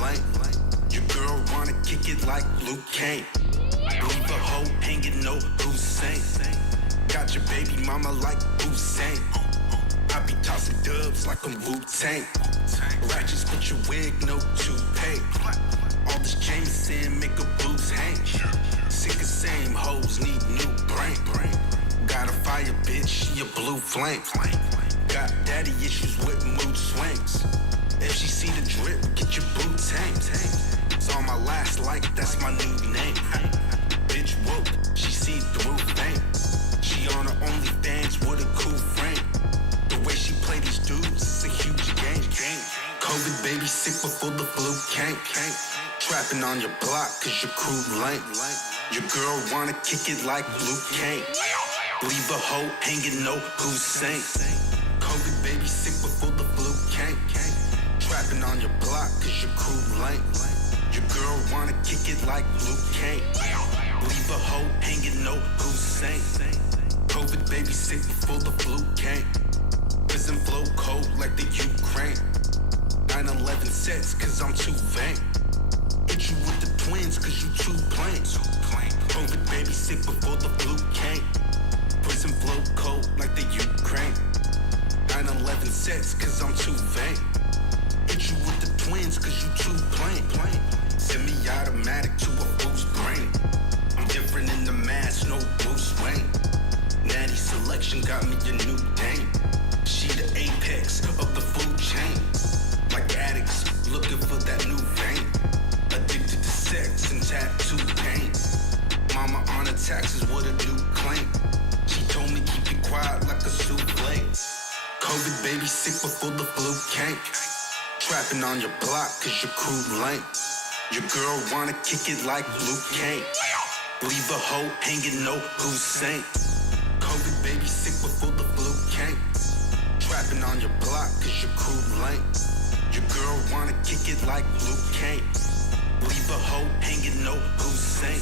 lame. Your girl wanna kick it like Luke Kane. Leave a hoe hanging, no Hussein. Got your baby mama like Hussein. I be tossing dubs like I'm Wu-Tang. Ratchets with your wig, no toupee. All this Jameson make a boobs hang. Sick of same hoes, need new brain. Got a fire bitch, she a blue flame. Got daddy issues with mood swings. If she see the drip, get your boots hanged. It's on my last like, that's my new name. Bitch woke, she see through fame. She on her OnlyFans with a cool frame. The way she play these dudes, it's a huge game. COVID baby sick before the flu came. Trapping on your block cause your crew lame. Your girl wanna kick it like Luke Kane. Leave a hoe hanging, no Hussein. COVID baby sick before the flu came. Trapping on your block cause your crew lame. Your girl wanna kick it like Luke Kane. Leave a hoe hanging, no Hussein. COVID baby sick before the flu came. Prison flow cold like the Ukraine. 9/11 sets cause I'm too vain. Hit you with the twins cause you too plain. COVID baby sick before the flu came. Prison flow cold like the Ukraine. 9/11 sets cause I'm too vain. Hit you with the twins cause you too plain. Semi-automatic to a fool's brain. I'm different in the mask, no Bruce Wayne. Natty selection got me a new dame. She the apex of the food chain. Like addicts looking for that new vein. Addicted to sex and tattoo pain. Mama on her taxes with a new claim. She told me keep it quiet like a souffle. COVID baby sick before the flu came. Trapping on your block cause your crew lame. Your girl wanna kick it like Luke Kane. Leave a hoe hanging, no Hussein. COVID baby sick before the flu came. Trapping on your block cause your crew lame. Your girl wanna kick it like Luke Kane. Leave a hoe hanging, no Hussein.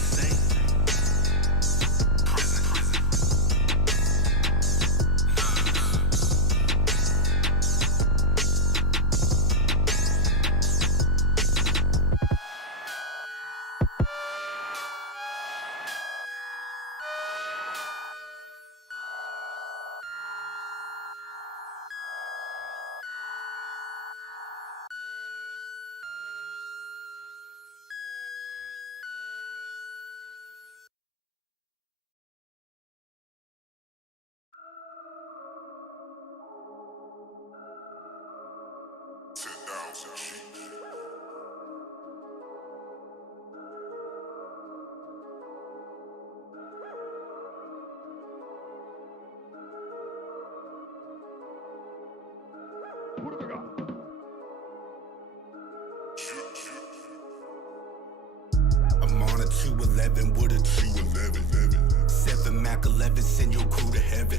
I'm on a 211 with a 211. 7 Mac 11, send your crew to heaven.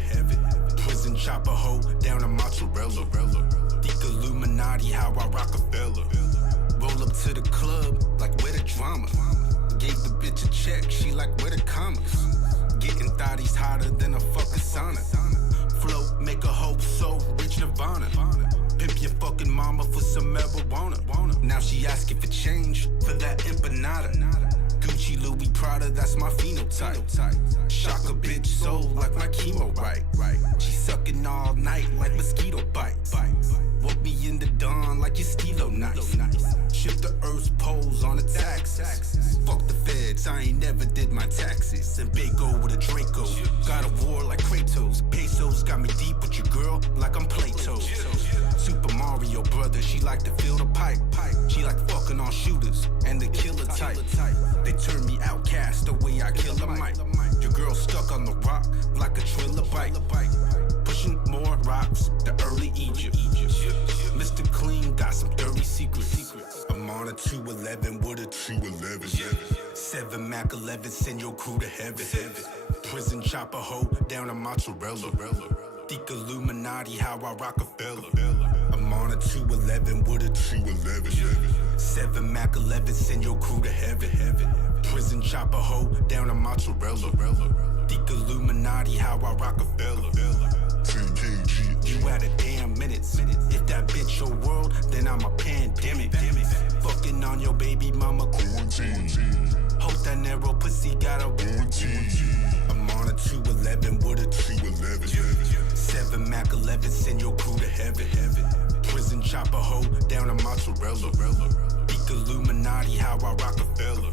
Prison chopper hoe down a mozzarella. Think Illuminati, how I Rockefeller. Roll up to the club, like where the drama. Gave the bitch a check, she like where the commas. Getting thotties hotter than a fucking sauna. Float, make a hope so reach Nirvana. Pimp your fucking mama for some marijuana. Now she asking for change for that empanada. Gucci, Louis, Prada, that's my phenotype. Shock a bitch soul like my chemo right. She sucking all night like mosquito bite. Woke me in the dawn like your stilo nice. Shift the earth's poles on the taxes. Fuck the feds, I ain't never did my taxes. And Bago with a Draco, got a war like Kratos. Pesos got me deep with your girl like I'm Plato. Super Mario brother, she like to feel the pipe. She like fucking on shooters and the killer type. They turn me outcast the way I kill a mic. Your girl stuck on the rock like a trilobite. Pushing more rocks, the early Egypt. Mr. Clean got some dirty secrets. I'm on a 211 with a 211. 7 Mac 11, send your crew to heaven. Prison chopper hoe down a mozzarella. Think Illuminati, how I Rockefeller. I'm on a 211 with a 211. 7 Mac 11, send your crew to heaven. Prison chopper hoe down a mozzarella. Think Illuminati, how I Rockefeller. 10 kg, you out of damn minutes. If that bitch your world, then I'm a pandemic. Fucking on your baby mama quarantine. Hope that narrow pussy got a warranty. I'm on a 211 with a 211. 7 Mac 11, send your crew to heaven. Prison chopper hoe down a mozzarella. Beat the Illuminati, how I Rockefeller.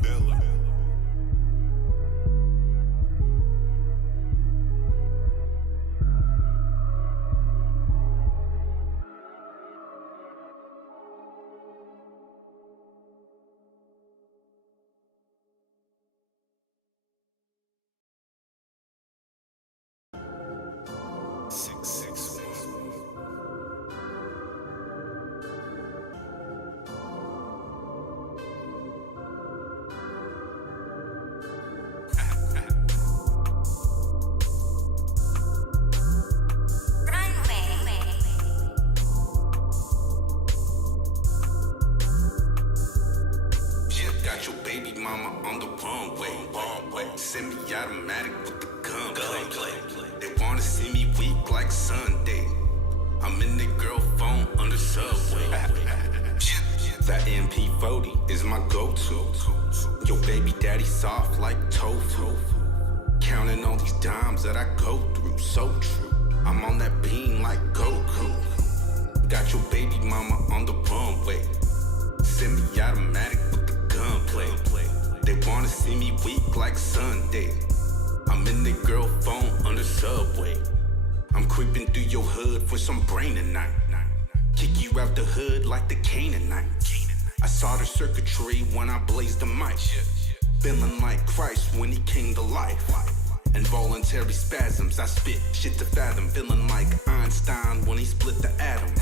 I spit shit to fathom, feeling like Einstein when he split the atom.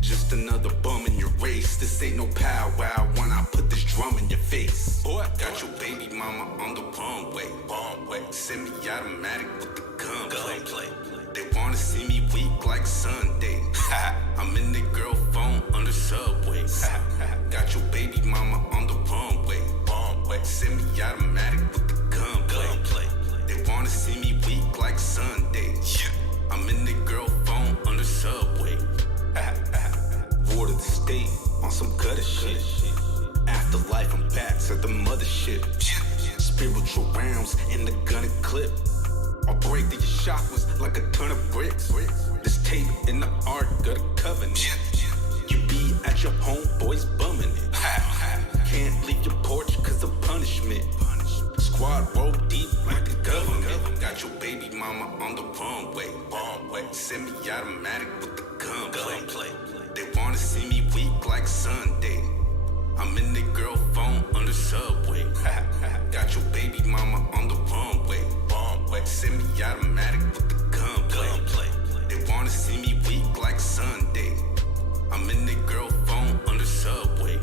Just another bum in your race. This ain't no powwow when I put this drum in your face. Boy, got your baby mama on the runway. Send me automatic with the gunplay. They wanna see me weak like Sunday. I'm in the girl phone under subway. Got your baby mama on the runway. Send me automatic with the gunplay. They wanna see me weak like Sunday. I'm in the girl phone under subway. Water the state on some gutter shit. Afterlife, I'm back to the mothership. Spiritual rounds in the gun and clip. I'll break these chakras like a ton of bricks. This tape in the Ark of the Covenant. You be at your homeboys bumming it. Can't leave your porch cause of punishment. Squad roll deep like the government. Got your baby mama on the runway. Send me automatic with the gunplay. They wanna see me weak like Sunday. I'm in the girl phone under subway. Got your baby mama on the runway. Send me automatic with the gunplay. They wanna see me weak like Sunday. I'm in the girl phone under subway.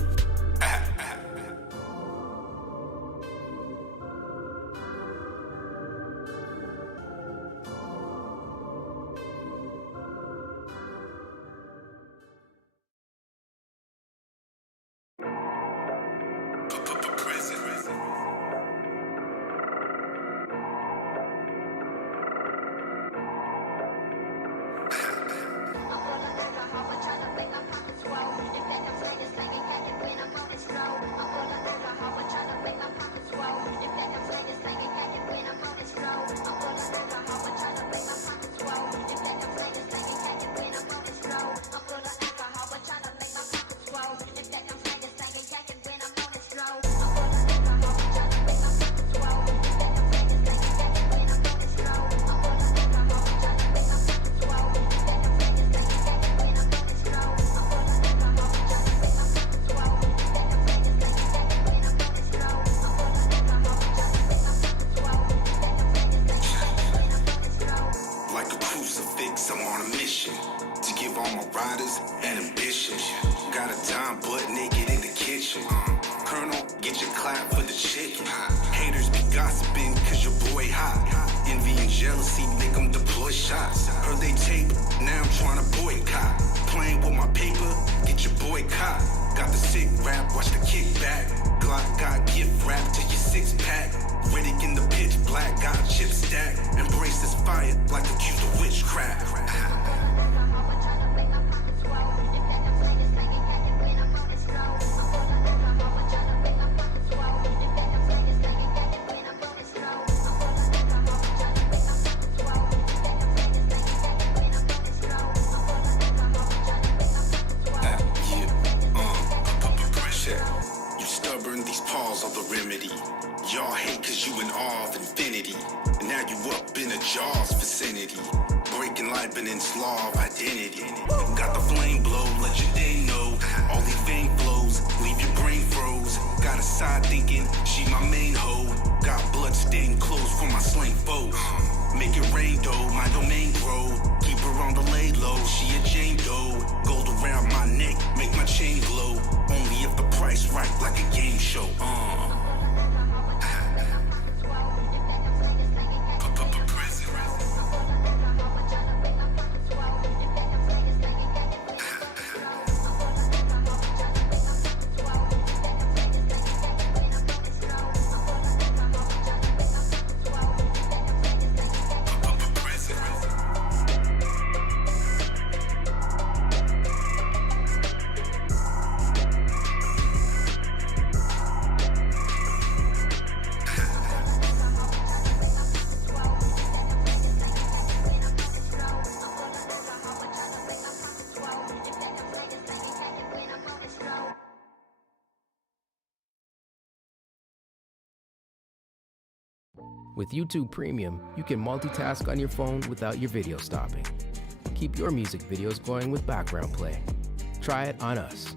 Cause you in awe of infinity. And now you up in a Jaws vicinity. Breaking life and in slaw of identity. Got the flame blow, let your day know. All these vein flows, leave your brain froze. Got a side thinking, she my main hoe. Got blood stained clothes for my slain foes. Make it rain though, my domain grow. Keep her on the lay low, she a Jane Doe. Gold around my neck, make my chain glow. Only if the price right, like a game show. With YouTube Premium, you can multitask on your phone without your video stopping. Keep your music videos going with background play. Try it on us.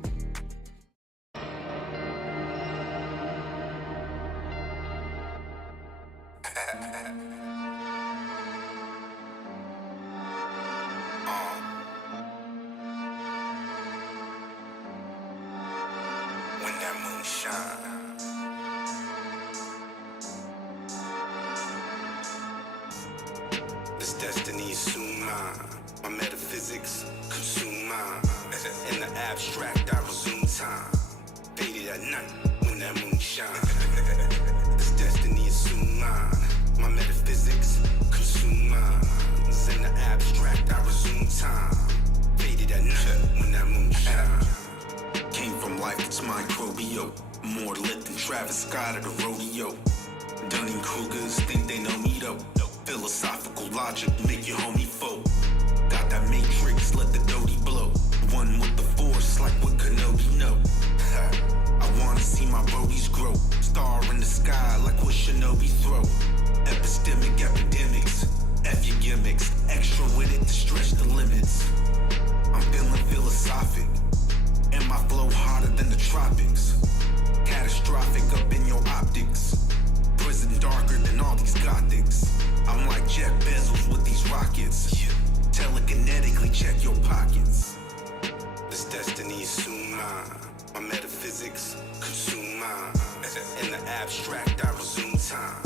When that moon shines. This destiny is soon mine. My metaphysics consume mine. In the abstract, I resume time. Faded at night when that moon shines. This destiny is soon mine. My metaphysics consume mine. In the abstract, I resume time. Faded at night when that moon shines. Came from life, it's microbio. More lit than Travis Scott at a rodeo. Dunning-Krugers think they know me though. Philosophical logic make your homie foe. Got that matrix, let the doty blow. One with the force like what Kenobi know. I wanna see my brodies grow. Star in the sky like what Shinobi throw. Epistemic epidemics, F your gimmicks. Extra with it to stretch the limits. I'm feeling philosophic, and my flow hotter than the tropics. Catastrophic up in your optics. Prison darker than all these gothics. I'm like Jeff Bezos with these rockets. Telekinetically check your pockets. This destiny is soon mine. My metaphysics consume mine. In the abstract, I resume time.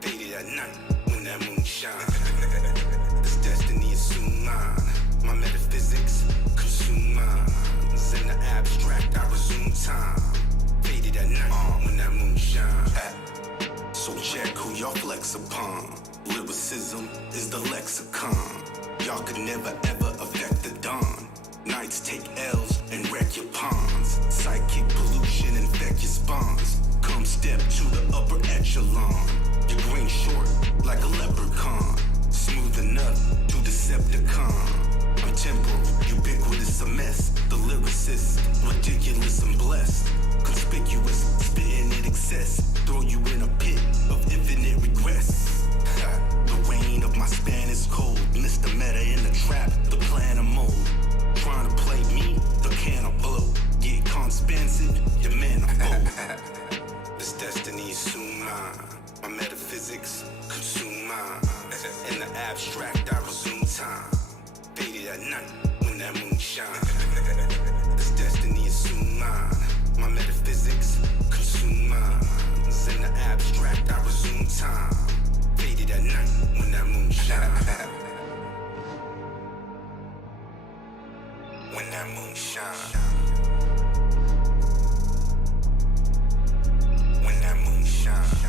Faded at night when that moon shines. This destiny is soon mine. My metaphysics consume mine. In the abstract, I resume time. Faded at night when that moon shines. So check who y'all flex upon. Lyricism is the lexicon. Y'all could never ever affect the dawn. Nights take L's and wreck your pawns. Psychic pollution infect your spawns. Come step to the upper echelon. Your green short like a leprechaun. Smooth enough to Decepticon. I'm temporal, ubiquitous, a mess. The lyricist, ridiculous and blessed. Conspicuous, spitting in excess. Throw you in a pit of infinite regress. The rain of my span is cold. Mr. Meta in the trap, the plan of mold. Trying to play me, the can of blow. Get conspensive, your man of both. This destiny is soon mine. My metaphysics consume mine. In the abstract, I resume time. Faded at night when that moon shines. This destiny is soon mine. My metaphysics consume mine. In the abstract, I resume time. Faded at night when that moon shines. When that moon shines. When that moon shines.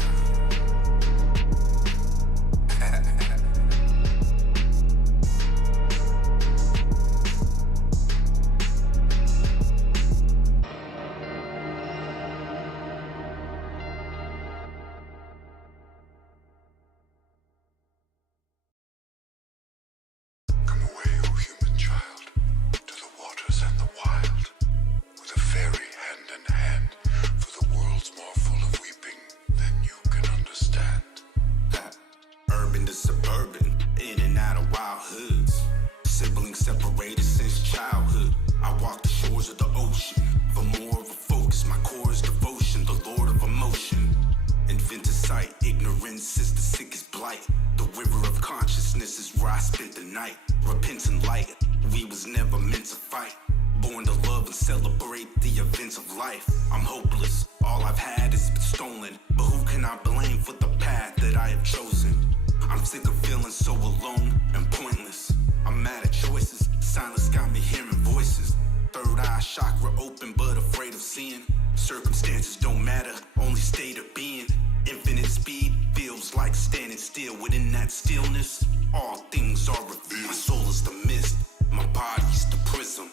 Come away, O human child, to the waters and the wild. light. The river of consciousness is where I spent the night. Repentant light, we was never meant to fight. Born to love and celebrate the events of life. I'm hopeless, all I've had has been stolen. But who can I blame for the path that I have chosen? I'm sick of feeling so alone and pointless. I'm mad at choices, silence got me hearing voices. Third eye chakra open but afraid of seeing. Circumstances don't matter, only state of being. Infinite speed feels like standing still. Within that stillness, all things are revealed. My soul is the mist, my body's the prism.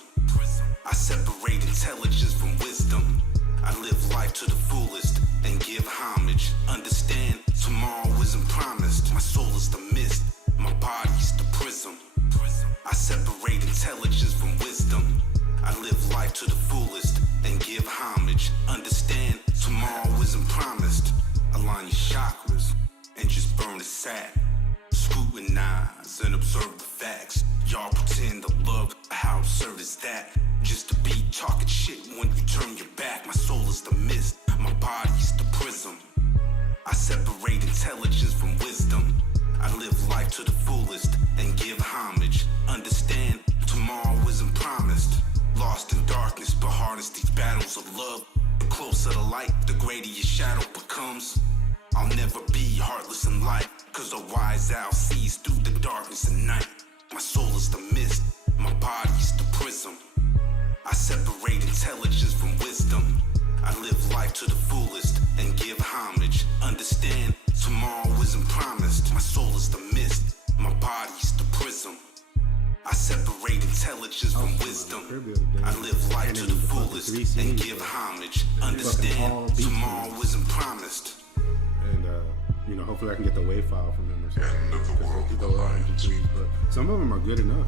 I separate intelligence from wisdom. I live life to the fullest and give homage. Understand, tomorrow isn't promised. My soul is the mist, my body's the prism. I separate intelligence from wisdom. I live life to the fullest and give homage. Understand, tomorrow isn't promised. Align your chakras and just burn the sap. Scrutinize and observe the facts. Y'all pretend to love, how absurd is that? Just to be talking shit when you turn your back. My soul is the mist, my body's the prism. I separate intelligence from wisdom. I live life to the fullest and give homage. Understand, tomorrow isn't promised. Lost in darkness, but harness these battles of love. The closer the light, the greater your shadow becomes. I'll never be heartless in life, cause a wise owl sees through the darkness at night. My soul is the mist, my body's the prism. I separate intelligence from wisdom. I live life to the fullest and give homage. Understand, tomorrow isn't promised. My soul is the mist, my body's the prism. I separate intelligence from wisdom. I live life to the fullest and give homage. Understand, tomorrow isn't promised. And hopefully I can get the WAV file from them or something. But some of them are good enough,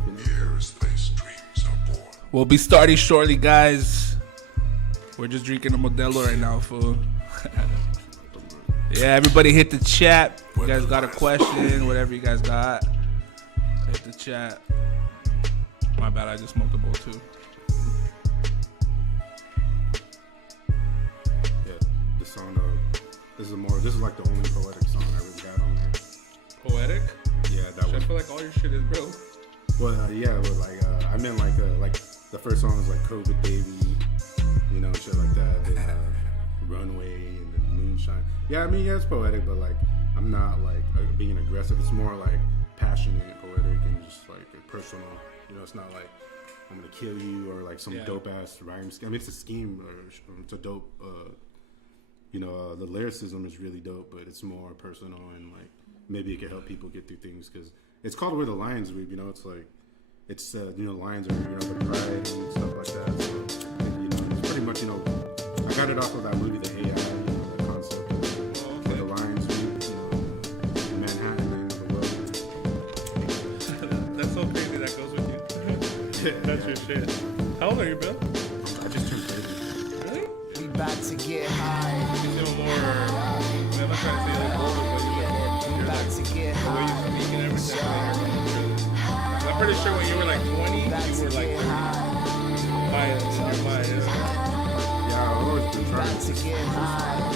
We'll be starting shortly, guys. We're just drinking a Modelo right now, fool. Yeah, everybody hit the chat. You guys got a question, whatever you guys got, hit the chat. My bad, I just smoked a bowl too. Yeah, this song, this is like the only poetic song I really got on there. Poetic? Yeah, that one. I feel like all your shit is, bro. Well, yeah, but I meant like the first song is like COVID Baby, shit like that. Then Runway and then Moonshine. Yeah, I mean, yeah, it's poetic, but like I'm not like being aggressive. It's more like passionate, poetic, and just like personal. It's not like I'm gonna kill you or like some dope ass rhyme scheme. I mean, it's a scheme, or it's a dope. The lyricism is really dope, but it's more personal and like maybe it can help people get through things because it's called Where the Lions Weep. It's like it's lions are the pride and stuff like that. So it's pretty much I got it off of that movie, The AI. The concept of Where the Lions Weep. Manhattan and the world. That's so crazy. That goes with you. That's your shit. How old are you, Bill? I just turned 30. Really? We about to get high. You feel more. I'm not trying to say like older, but you're About to get the way you high. speak and everything. I'm pretty sure when you were like 20, you were like quiet in your mind. Yeah, I've always been trying About to get high.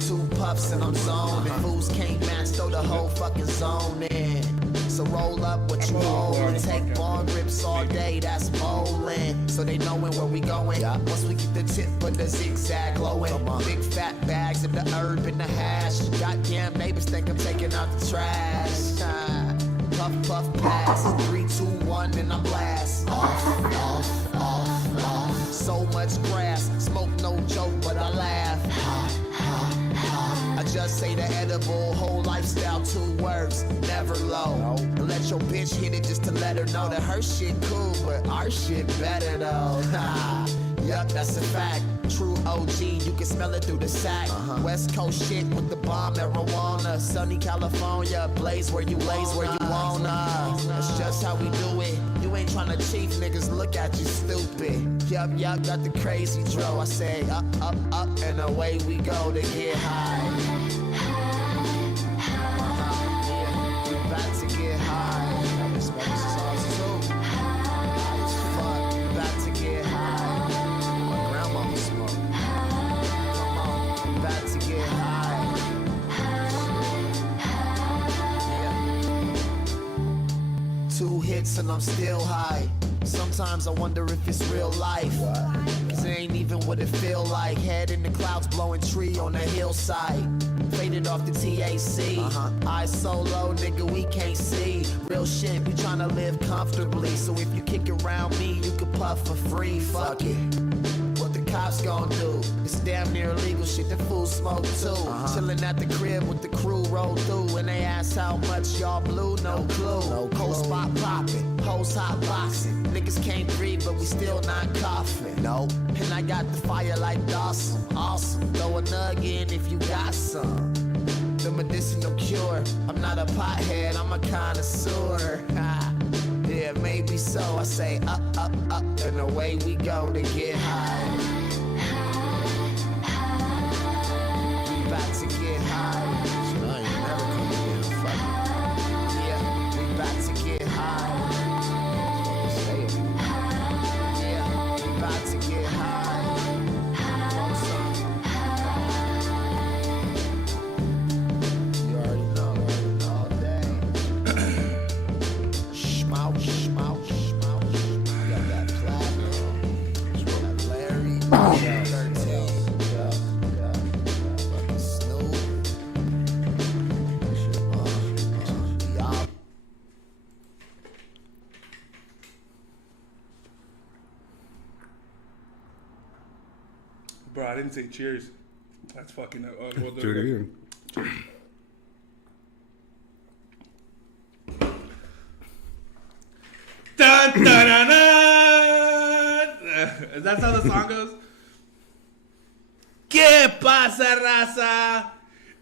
Two puffs and I'm zoning. Fools can't match, throw the whole fucking zone in. So roll up what you holdin'. Take ball grips all day, that's bowling. So they knowin' where we going. Once we get the tip of the zigzag glowing. Big fat bags of the herb and the hash. Goddamn neighbors think I'm taking out the trash. Puff, puff, pass. 3, 2, 1, and I blast. Off. So much grass. Smoke no joke, but I laugh. I just say the edible, whole lifestyle, 2 words, never low. And let your bitch hit it just to let her know that her shit cool, but our shit better though. Yup, that's a fact. True OG, you can smell it through the sack. West Coast shit with the bomb marijuana. Sunny California, blaze where you wanna. That's just how we do it. You ain't tryna cheat, niggas look at you stupid. Yup, got the crazy dro. I say up, and away we go to get high. About to get high. I respect this sauce too. High as fuck. About to get high. My grandma smoke. Come on. hits and I'm still high. Sometimes I wonder if it's real life. Cause it ain't even what it feel like. Head in the clouds, blowing tree on the hillside. Faded off the TAC. Eyes so low, nigga, we can't see. Real shit, we tryna live comfortably. So if you kick around me, you can puff for free. Fuck it. What the cops gon' do? It's damn near illegal shit, the fools smoke too. Chillin' at the crib with the crew roll through. And they ask how much y'all blew, no clue. Whole spot poppin', hoes hot boxing. Niggas can't breathe, but we still not coughing. Nope. And I got the fire like Dawson. Awesome. Throw a nug in if you got some. The medicinal cure. I'm not a pothead, I'm a connoisseur. Yeah, maybe so. I say up, up, up, and away we go to get high. We about to get high. You know, I ain't never coming down. Fuck it. Yeah, we about to get high. Say it. Yeah, we about to get high. Want some? You already know all day. Schmouch, schmouch, schmouch. Got that platinum. That Larry. Yeah, 13. Yeah. Fucking Snoop. Y'all. Bro, I didn't say cheers. That's fucking. We'll Do it again. Dun, dun, dun, dun. Is that how the song goes? ¿Qué pasa, raza?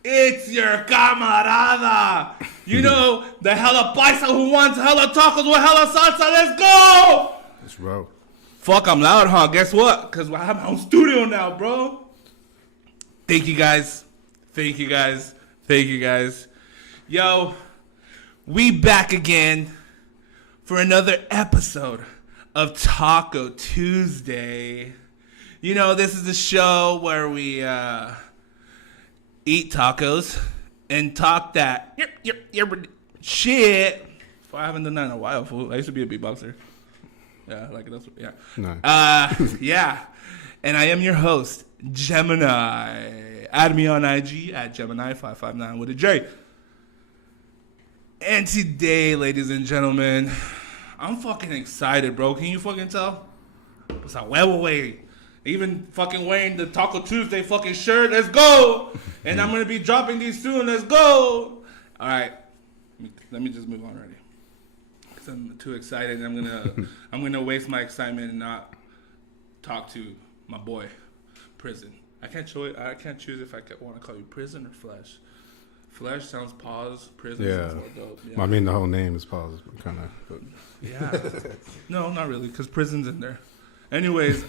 It's your camarada. You know, the hella paisa who wants hella tacos with hella salsa. Let's go! It's raw. Fuck, I'm loud, huh? Guess what? Because I have my own studio now, bro. Thank you guys. Thank you guys. Thank you guys. Yo, we back again for another episode of Talko Tuesday. You know, this is the show where we eat tacos and talk that shit. I haven't done that in a while, fool. I used to be a beatboxer. Yeah, like that's yeah. Nice. Yeah. And I am your host, Gemini. Add me on IG at Gemini559 with a J. And today, ladies and gentlemen, I'm fucking excited, bro. Can you fucking tell? It's a huevo way. Even fucking wearing the Taco Tuesday fucking shirt. Let's go. And I'm going to be dropping these soon. Let's go. All right. Let me just move on already. Because I'm too excited. I'm gonna waste my excitement and not talk to my boy, Prison. I can't choose if I want to call you Prison or Flesh. Flesh sounds pause. Prison sounds more dope. Yeah. I mean, the whole name is pause, kind of. Yeah. No, not really, because Prison's in there. Anyways,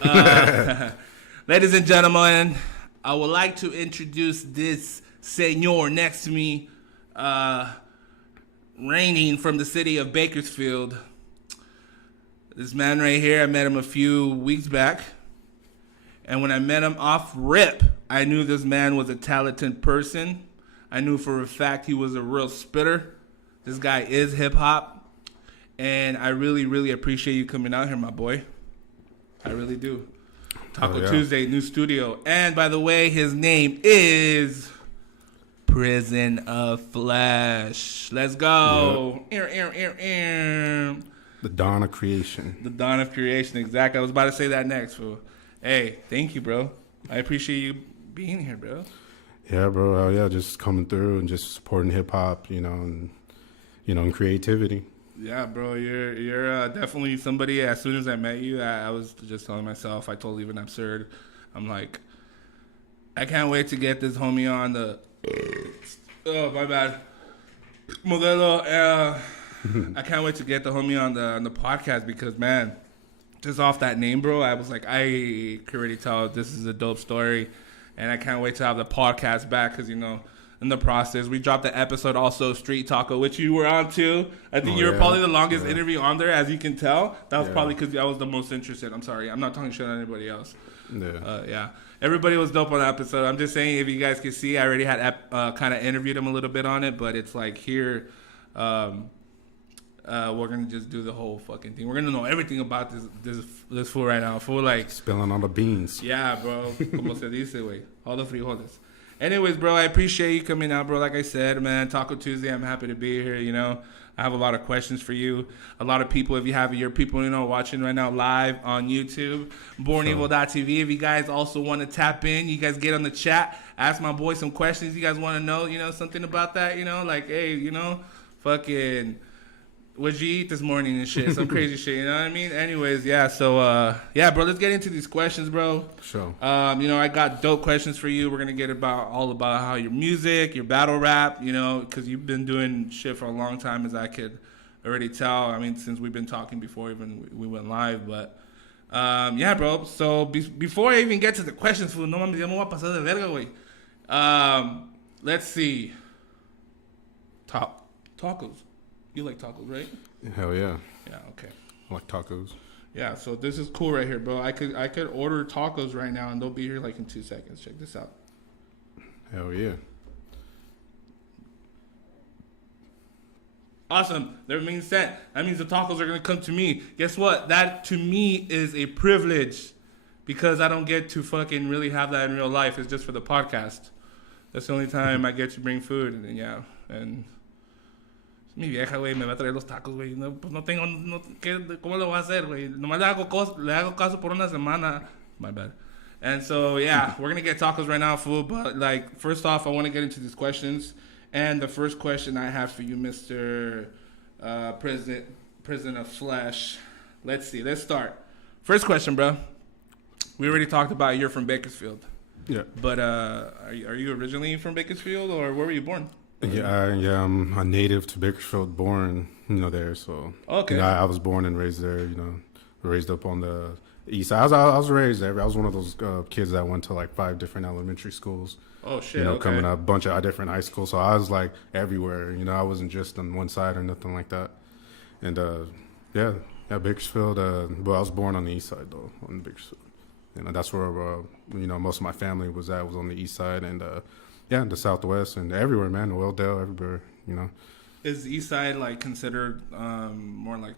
ladies and gentlemen, I would like to introduce this senor next to me, reigning from the city of Bakersfield. This man right here, I met him a few weeks back. And when I met him off rip, I knew this man was a talented person. I knew for a fact he was a real spitter. This guy is hip-hop. And I really, really appreciate you coming out here, my boy. I really do. Taco Tuesday, new studio. And by the way, his name is Prison of Flesh. Let's go. Yep. The dawn of creation. The dawn of creation, exactly. I was about to say that next, fool. Hey, thank you, bro. I appreciate you being here, bro. Yeah, bro. Yeah, just coming through and just supporting hip hop, and creativity. Yeah, bro. You're definitely somebody. As soon as I met you, I was just telling myself, I told Even Absurd, I'm like, I can't wait to get this homie on the. Oh, my bad. Modelo. I can't wait to get the homie on the podcast because, man, just off that name, bro, I was like, I can already tell this is a dope story. And I can't wait to have the podcast back because, in the process, we dropped the episode also, Street Taco, which you were on too. I think you were probably the longest interview on there, as you can tell. That was probably because I was the most interested. I'm sorry. I'm not talking shit on anybody else. Yeah. Everybody was dope on the episode. I'm just saying, if you guys can see, I already had kind of interviewed him a little bit on it, but it's like here, we're gonna just do the whole fucking thing. We're gonna know everything about this fool right now. Fool, like, Spilling all the beans. yeah, bro. Como se dice, güey. All the frijoles. Anyways, bro, I appreciate you coming out, bro. Like I said, man, Taco Tuesday, I'm happy to be here, you know. I have a lot of questions for you. A lot of people, if you have your people, you know, watching right now live on YouTube, bornevil.tv. If you guys also want to tap in, you guys get on the chat, ask my boy some questions. You guys want to know, you know, something about that, you know, like, hey, you know, fucking, what'd you eat this morning and shit? Some crazy shit, you know what I mean? Anyways, yeah, so, yeah, bro, let's get into these questions, bro. Sure. You know, I got dope questions for you. We're going to get all about how your music, your battle rap, you know, because you've been doing shit for a long time, as I could already tell. I mean, since we've been talking before even we went live, but, yeah, bro. So, before I even get to the questions, fool, no mames, ya me voy a pasar de verga, güey. Let's see. Tacos. You like tacos, right? Hell yeah. Yeah, okay. I like tacos. Yeah, so this is cool right here, bro. I could order tacos right now, and they'll be here like in 2 seconds. Check this out. Hell yeah. Awesome. They're being sent. That means the tacos are going to come to me. Guess what? That, to me, is a privilege because I don't get to fucking really have that in real life. It's just for the podcast. That's the only time I get to bring food, and yeah, and... Mi vieja, güey, me va a traer los tacos, güey. No, pues no tengo... ¿Cómo lo voy a hacer, güey? Nomás le hago caso por una semana. My bad. And so, yeah, we're going to get tacos right now, fool. But, like, first off, I want to get into these questions. And the first question I have for you, Mr. President of Flesh. Let's see. Let's start. First question, bro. We already talked about you're from Bakersfield. Yeah. But are you originally from Bakersfield, or where were you born? Yeah, I'm a native to Bakersfield, born, you know, there. So, okay. You know, I was born and raised there, you know, raised up on the east side. I was raised there. I was one of those kids that went to like 5 different elementary schools. Oh, shit. You know, okay. coming up, a bunch of different high schools. So I was like everywhere, you know, I wasn't just on one side or nothing like that. And yeah, Bakersfield. But I was born on the east side, though, on Bakersfield. You know, that's where, you know, most of my family was on the east side. And, yeah, the Southwest and everywhere, man. Welldale, everywhere, you know. Is the East Side like considered more like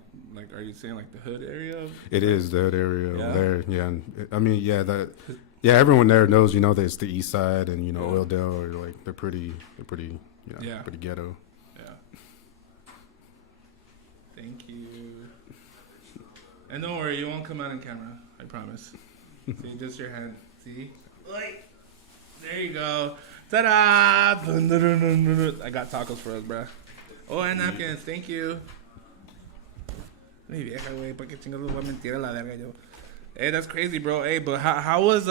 are you saying like the hood area? It is the hood area there. Yeah, and, I mean, yeah, everyone there knows, you know, that it's the East Side, and you know, Welldale, or like they're pretty, you know, pretty ghetto. Yeah. Thank you. And don't worry, you won't come out in camera. I promise. See, just your hand. See. There you go. Ta-da! I got tacos for us, bro. Oh, and napkins. Thank you. Mi vieja, güey, ¿para qué chingados voy a mentir a la verga yo? Hey, that's crazy, bro. Hey, but how was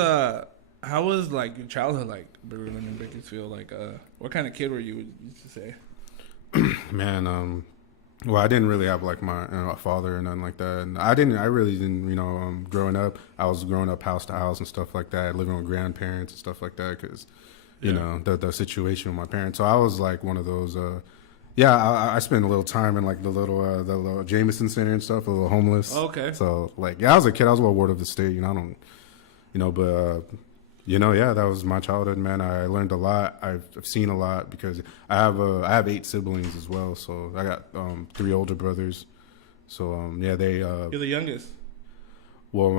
like your childhood like living in Bakersfield? Like, what kind of kid were you used to say? Man, well, I didn't really have like my father or nothing like that. And I really didn't, you know, growing up, I was growing up house to house and stuff like that, living with grandparents and stuff like that, because, you know, the situation with my parents. So I was like one of those, I spent a little time in like the little Jameson Center and stuff, a little homeless. Okay. So like, yeah, I was a kid. I was well ward of the state, you know, I don't, you know, but, you know, yeah, that was my childhood, man. I learned a lot. I've seen a lot because I have 8 siblings as well. So I got 3 older brothers. So yeah, they. You're the youngest. Well,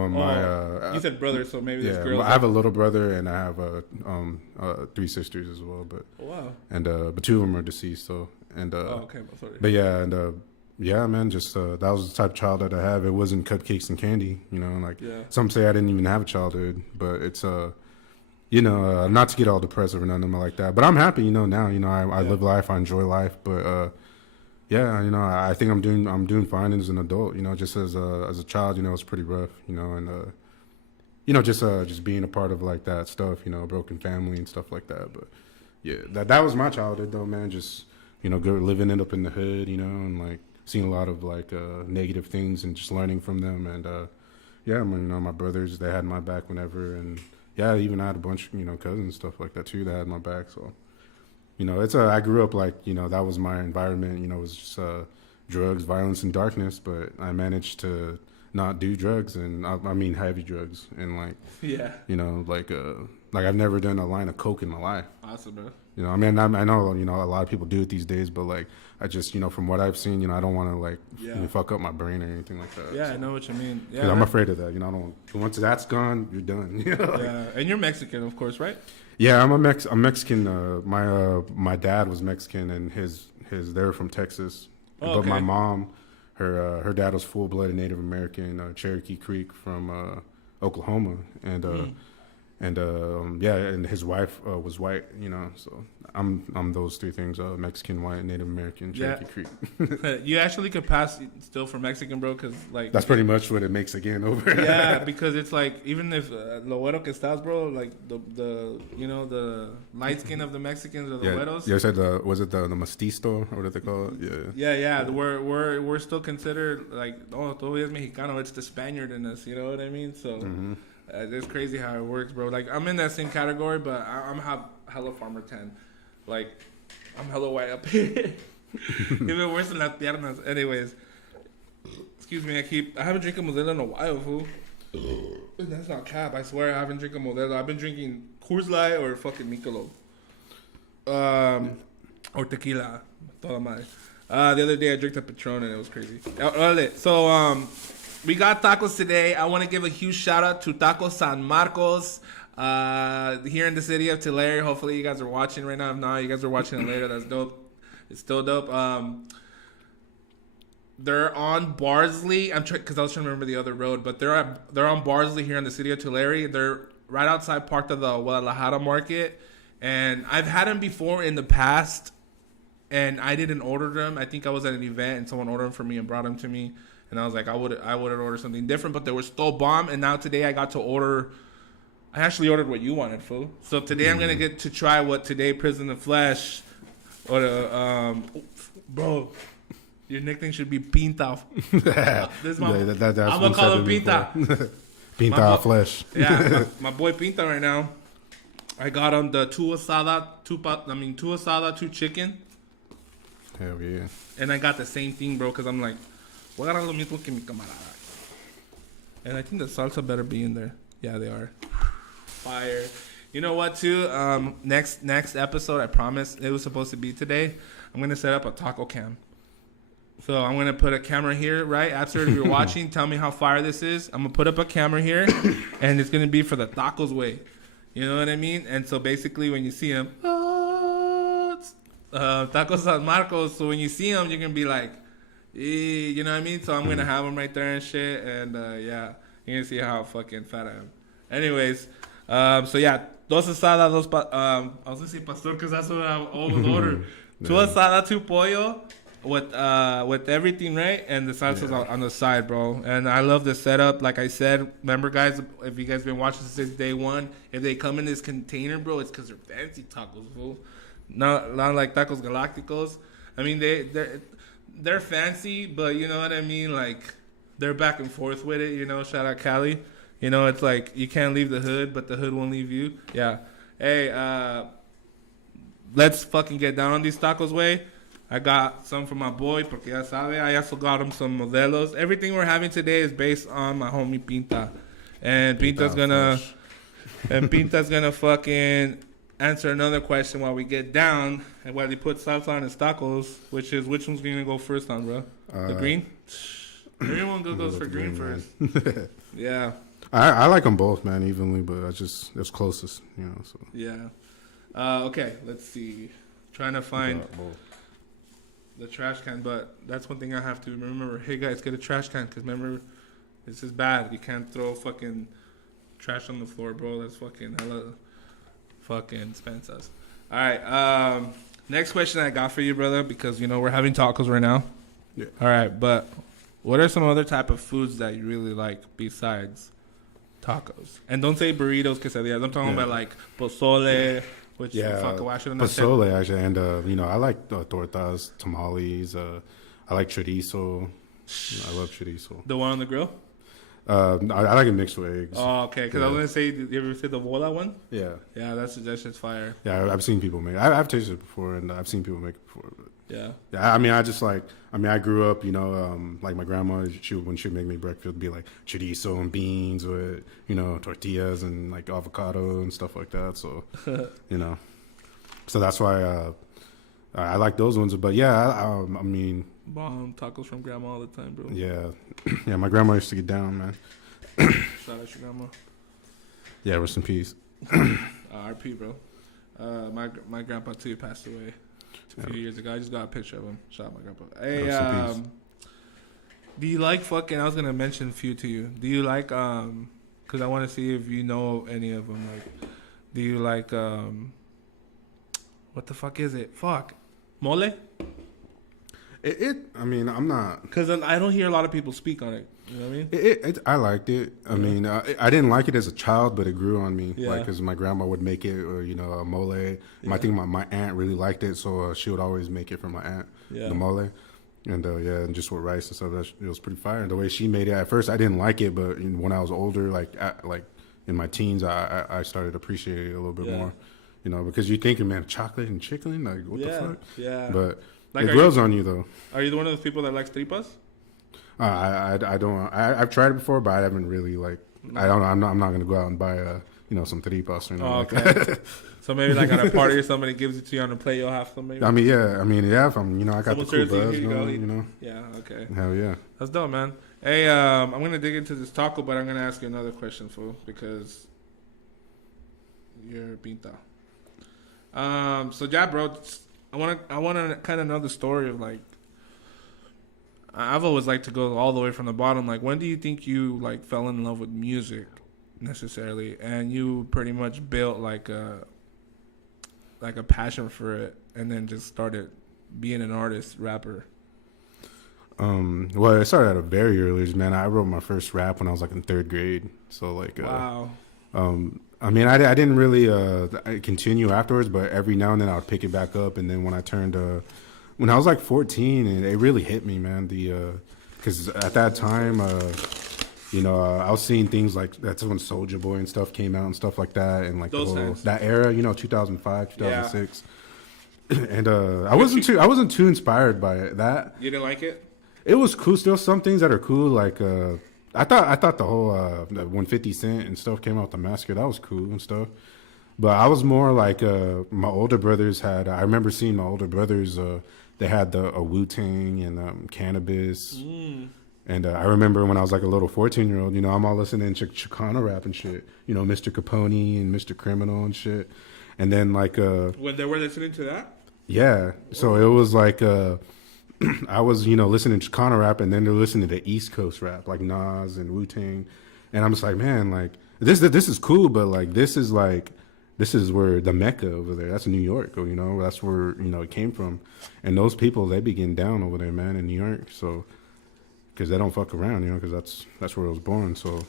you said brother, so maybe there's girls. I have a little brother and I have 3 sisters as well. But wow. And but 2 of them are deceased. So and okay, sorry. But yeah, and yeah, man, just that was the type of childhood I have. It wasn't cupcakes and candy, you know. Like some say I didn't even have a childhood, but it's you know, not to get all depressive or nothing like that. But I'm happy, you know, now. You know, I live life, I enjoy life. But yeah, you know, I think I'm doing fine as an adult. You know, just as a child, you know, it's pretty rough. You know, and you know, just being a part of like that stuff. You know, broken family and stuff like that. But yeah, that was my childhood though, man. Just, you know, living it up in the hood, you know, and like seeing a lot of like negative things and just learning from them. And yeah, I mean, you know, my brothers, they had my back whenever, and yeah, even I had a bunch, you know, cousins and stuff like that too that had my back. So, you know, I grew up like, you know, that was my environment. You know, it was just drugs, violence, and darkness. But I managed to not do drugs, and I mean heavy drugs, and like, you know, like Like I've never done a line of coke in my life. Awesome, bro. You know, I mean, I know, you know, a lot of people do it these days, but like, I just, you know, from what I've seen, you know, I don't want to like fuck up my brain or anything like that. Yeah, so. I know what you mean. Yeah, 'Cause I'm afraid of that. You know, I don't. Once that's gone, you're done. You know? Yeah, and you're Mexican, of course, right? Yeah, I'm Mexican. My dad was Mexican, and they're from Texas. Oh, but okay. my mom, her dad was full-blooded Native American, Cherokee Creek from Oklahoma, and and his wife was white. You know, so I'm those three things: Mexican, white, Native American, Cherokee Creek. You actually could pass still for Mexican, bro, because like that's pretty much what it makes again over. Yeah, because it's like even if lo güero que estás, bro, like the you know the light skin of the Mexicans or the güeros. You said was it the mestizo or what did they call it? Yeah. We're still considered like todavía es mexicano. It's the Spaniard in us. You know what I mean? So. It's crazy how it works, bro. Like, I'm in that same category, but I'm hella farmer tan. Like, I'm hella white up here. Even worse than las piernas. Anyways, excuse me, I haven't drinking Modelo in a while, fool. That's not cap. I swear I haven't drinking Modelo. I've been drinking Coors Light or fucking Michelob. Or tequila. Toda madre. The other day I drank a Patron and it was crazy. So, we got tacos today. I want to give a huge shout out to Taco San Marcos here in the city of Tulare. Hopefully you guys are watching right now. If not, you guys are watching it later. That's dope. It's still dope. They're on Barsley. Because I was trying to remember the other road, but they're on Barsley here in the city of Tulare. They're right outside part of the Guadalajara market, and I've had them before in the past, and I didn't order them. I think I was at an event and someone ordered them for me and brought them to me. And I was like, I would order something different, but they were still bomb. And now today I got to order. I actually ordered what you wanted, fool. So today I'm gonna get to try what today Prison of Flesh, or bro, your nickname should be Pinta. This is my, I'm gonna call him Pinta. Pinta Flesh. Yeah, my boy Pinta right now. I got him the two asada, two chicken. Hell yeah. And I got the same thing, bro, because I'm like. Voy a agarrar lo mismo que mi camarada. And I think the salsa better be in there. Yeah, they are. Fire. You know what, too? Next episode, I promise, it was supposed to be today. I'm going to set up a taco cam. So I'm going to put a camera here, right? After, if you're watching, tell me how fire this is. I'm going to put up a camera here, and it's going to be for the tacos way. You know what I mean? And so basically, when you see them, Tacos San Marcos, so when you see them, you're going to be like, you know what I mean? So I'm going to have them right there and shit. And, yeah, you're going to see how fucking fat I am. Anyways, so, yeah, dos asadas, I was going to say pastor because that's what I always ordered. Two asada, two pollo with everything, right? And the salsa's on the side, bro. And I love the setup. Like I said, remember, guys, if you guys been watching since day one, if they come in this container, bro, it's because they're fancy tacos, fool. Not like Tacos Galacticos. I mean, they're fancy, but you know what I mean? Like, they're back and forth with it, you know? Shout out Cali. You know, it's like, you can't leave the hood, but the hood won't leave you. Yeah. Hey, let's fucking get down on these tacos, way. I got some for my boy, porque ya sabe. I also got him some modelos. Everything we're having today is based on my homie Pinta. And Pinta's gonna fucking answer another question while we get down and while he puts salsa on his tacos, which one's gonna go first on, bro? The green? Everyone goes for green first. Yeah. I like them both, man, evenly, but it's closest, you know. So yeah. Okay, let's see. Trying to find the trash can, but that's one thing I have to remember. Hey guys, get a trash can, because remember, this is bad. You can't throw fucking trash on the floor, bro. That's fucking hella fucking expensive. All right. Next question I got for you, brother, because you know we're having tacos right now. Yeah. All right, but what are some other type of foods that you really like besides tacos? And don't say burritos, quesadillas. I'm talking about like pozole, which fuck, I shouldn't have said. Pozole actually, and you know I like tortas, tamales. I like chorizo. I love chorizo. The one on the grill? I like it mixed with eggs. Oh, okay. Because I was gonna say, you ever say the bola one? Yeah. Yeah, that shit's fire. Yeah, I've seen people make it. I've tasted it before, and I've seen people make it before. But Yeah. Yeah, I mean, I grew up, you know, like my grandma, when she'd make me breakfast, it'd be like chorizo and beans with, you know, tortillas and like avocado and stuff like that. So, you know, so that's why I like those ones. But yeah, I mean, Bomb tacos from grandma all the time, bro. yeah, yeah, my grandma used to get down, man. Shout out your grandma. Yeah, rest in peace. RP, bro. My grandpa too passed away a few years ago. I just got a picture of him. Shout out my grandpa. Hey, do you like fucking? I was gonna mention a few to you. Do you like Because I want to see if you know any of them. Like, do you like what the fuck is it? Fuck, mole? I mean, I'm not. Because I don't hear a lot of people speak on it. You know what I mean? I liked it. I mean, I didn't like it as a child, but it grew on me. Yeah. Like, because my grandma would make it, or, you know, a mole. Yeah. I think my aunt really liked it, so she would always make it for my aunt, the mole. And, and just with rice and stuff, it was pretty fire. And the way she made it, at first, I didn't like it, but when I was older, like in my teens, I started appreciating it a little bit more. You know, because you're thinking, man, chocolate and chicken? Like, what the fuck? Yeah. But like, it grows on you, though. Are you one of those people that likes tripas? I don't. I've tried it before, but I haven't really like. I don't. I'm not going to go out and buy some tripas or anything like that. So maybe like at a party or somebody gives it to you on a plate, you'll have some. Maybe. I mean, yeah. If I'm, I got someone the cool buzz you going, you know. Yeah. Okay. Hell yeah. That's dope, man. Hey, I'm gonna dig into this taco, but I'm gonna ask you another question, fool, because you're pinta. So yeah, bro. I wanna kind of know the story of like. I've always liked to go all the way from the bottom. Like, when do you think you like fell in love with music, necessarily, and you pretty much built like a passion for it, and then just started being an artist, rapper? Well, it started at a very early age, man. I wrote my first rap when I was like in 3rd grade. So like, wow. I mean, I didn't really continue afterwards, but every now and then I would pick it back up. And then when I was like 14, and it really hit me, man. Because at that time, I was seeing things like that's when Soulja Boy and stuff came out and stuff like that, and like that era, 2005, 2006. Yeah. And I wasn't too inspired by it. That you didn't like it? It was cool. Still, some things that are cool, like I thought the whole when 50 Cent and stuff came out with the Massacre, that was cool and stuff. But I was more like my older brothers had. I remember seeing my older brothers. They had the Wu-Tang and Cannabis. And I remember when I was like a little 14-year-old, I'm all listening to Chicano rap and shit. Mr. Capone and Mr. Criminal and shit. And then like when they were listening to that? Yeah. So it was like I was, listening to Chicano rap, and then they're listening to East Coast rap, like Nas and Wu-Tang. And I'm just like, man, like this is cool, but like this is where the Mecca over there. That's New York, that's where, it came from. And those people, they be getting down over there, man, in New York. So, because they don't fuck around, because that's where I was born. So,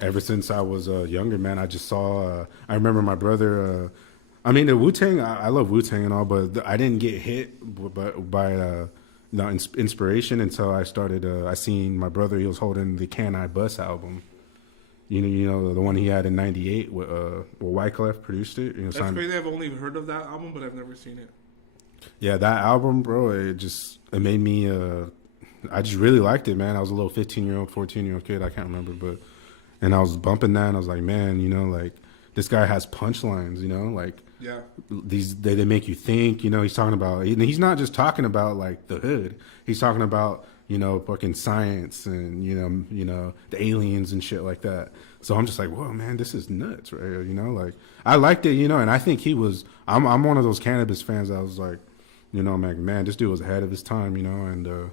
ever since I was younger, man, I just saw, I remember my brother, the Wu-Tang, I love Wu-Tang and all, but I didn't get hit by inspiration until I started, I seen my brother, he was holding the Can I Bus album. The one he had in '98 with Wyclef produced it. That's crazy. I've only heard of that album, but I've never seen it. Yeah, that album, bro. It made me. I just really liked it, man. I was a little 15-year-old, 14-year-old kid. I can't remember, and I was bumping that, and I was like, man, like this guy has punchlines. Like yeah, they make you think. He's talking about. He's not just talking about like the hood. He's talking about. Fucking science and, the aliens and shit like that. So I'm just like, whoa, man, this is nuts, right? Like, I liked it, and I think I'm one of those Cannabis fans that was like, I'm like, man, this dude was ahead of his time, and,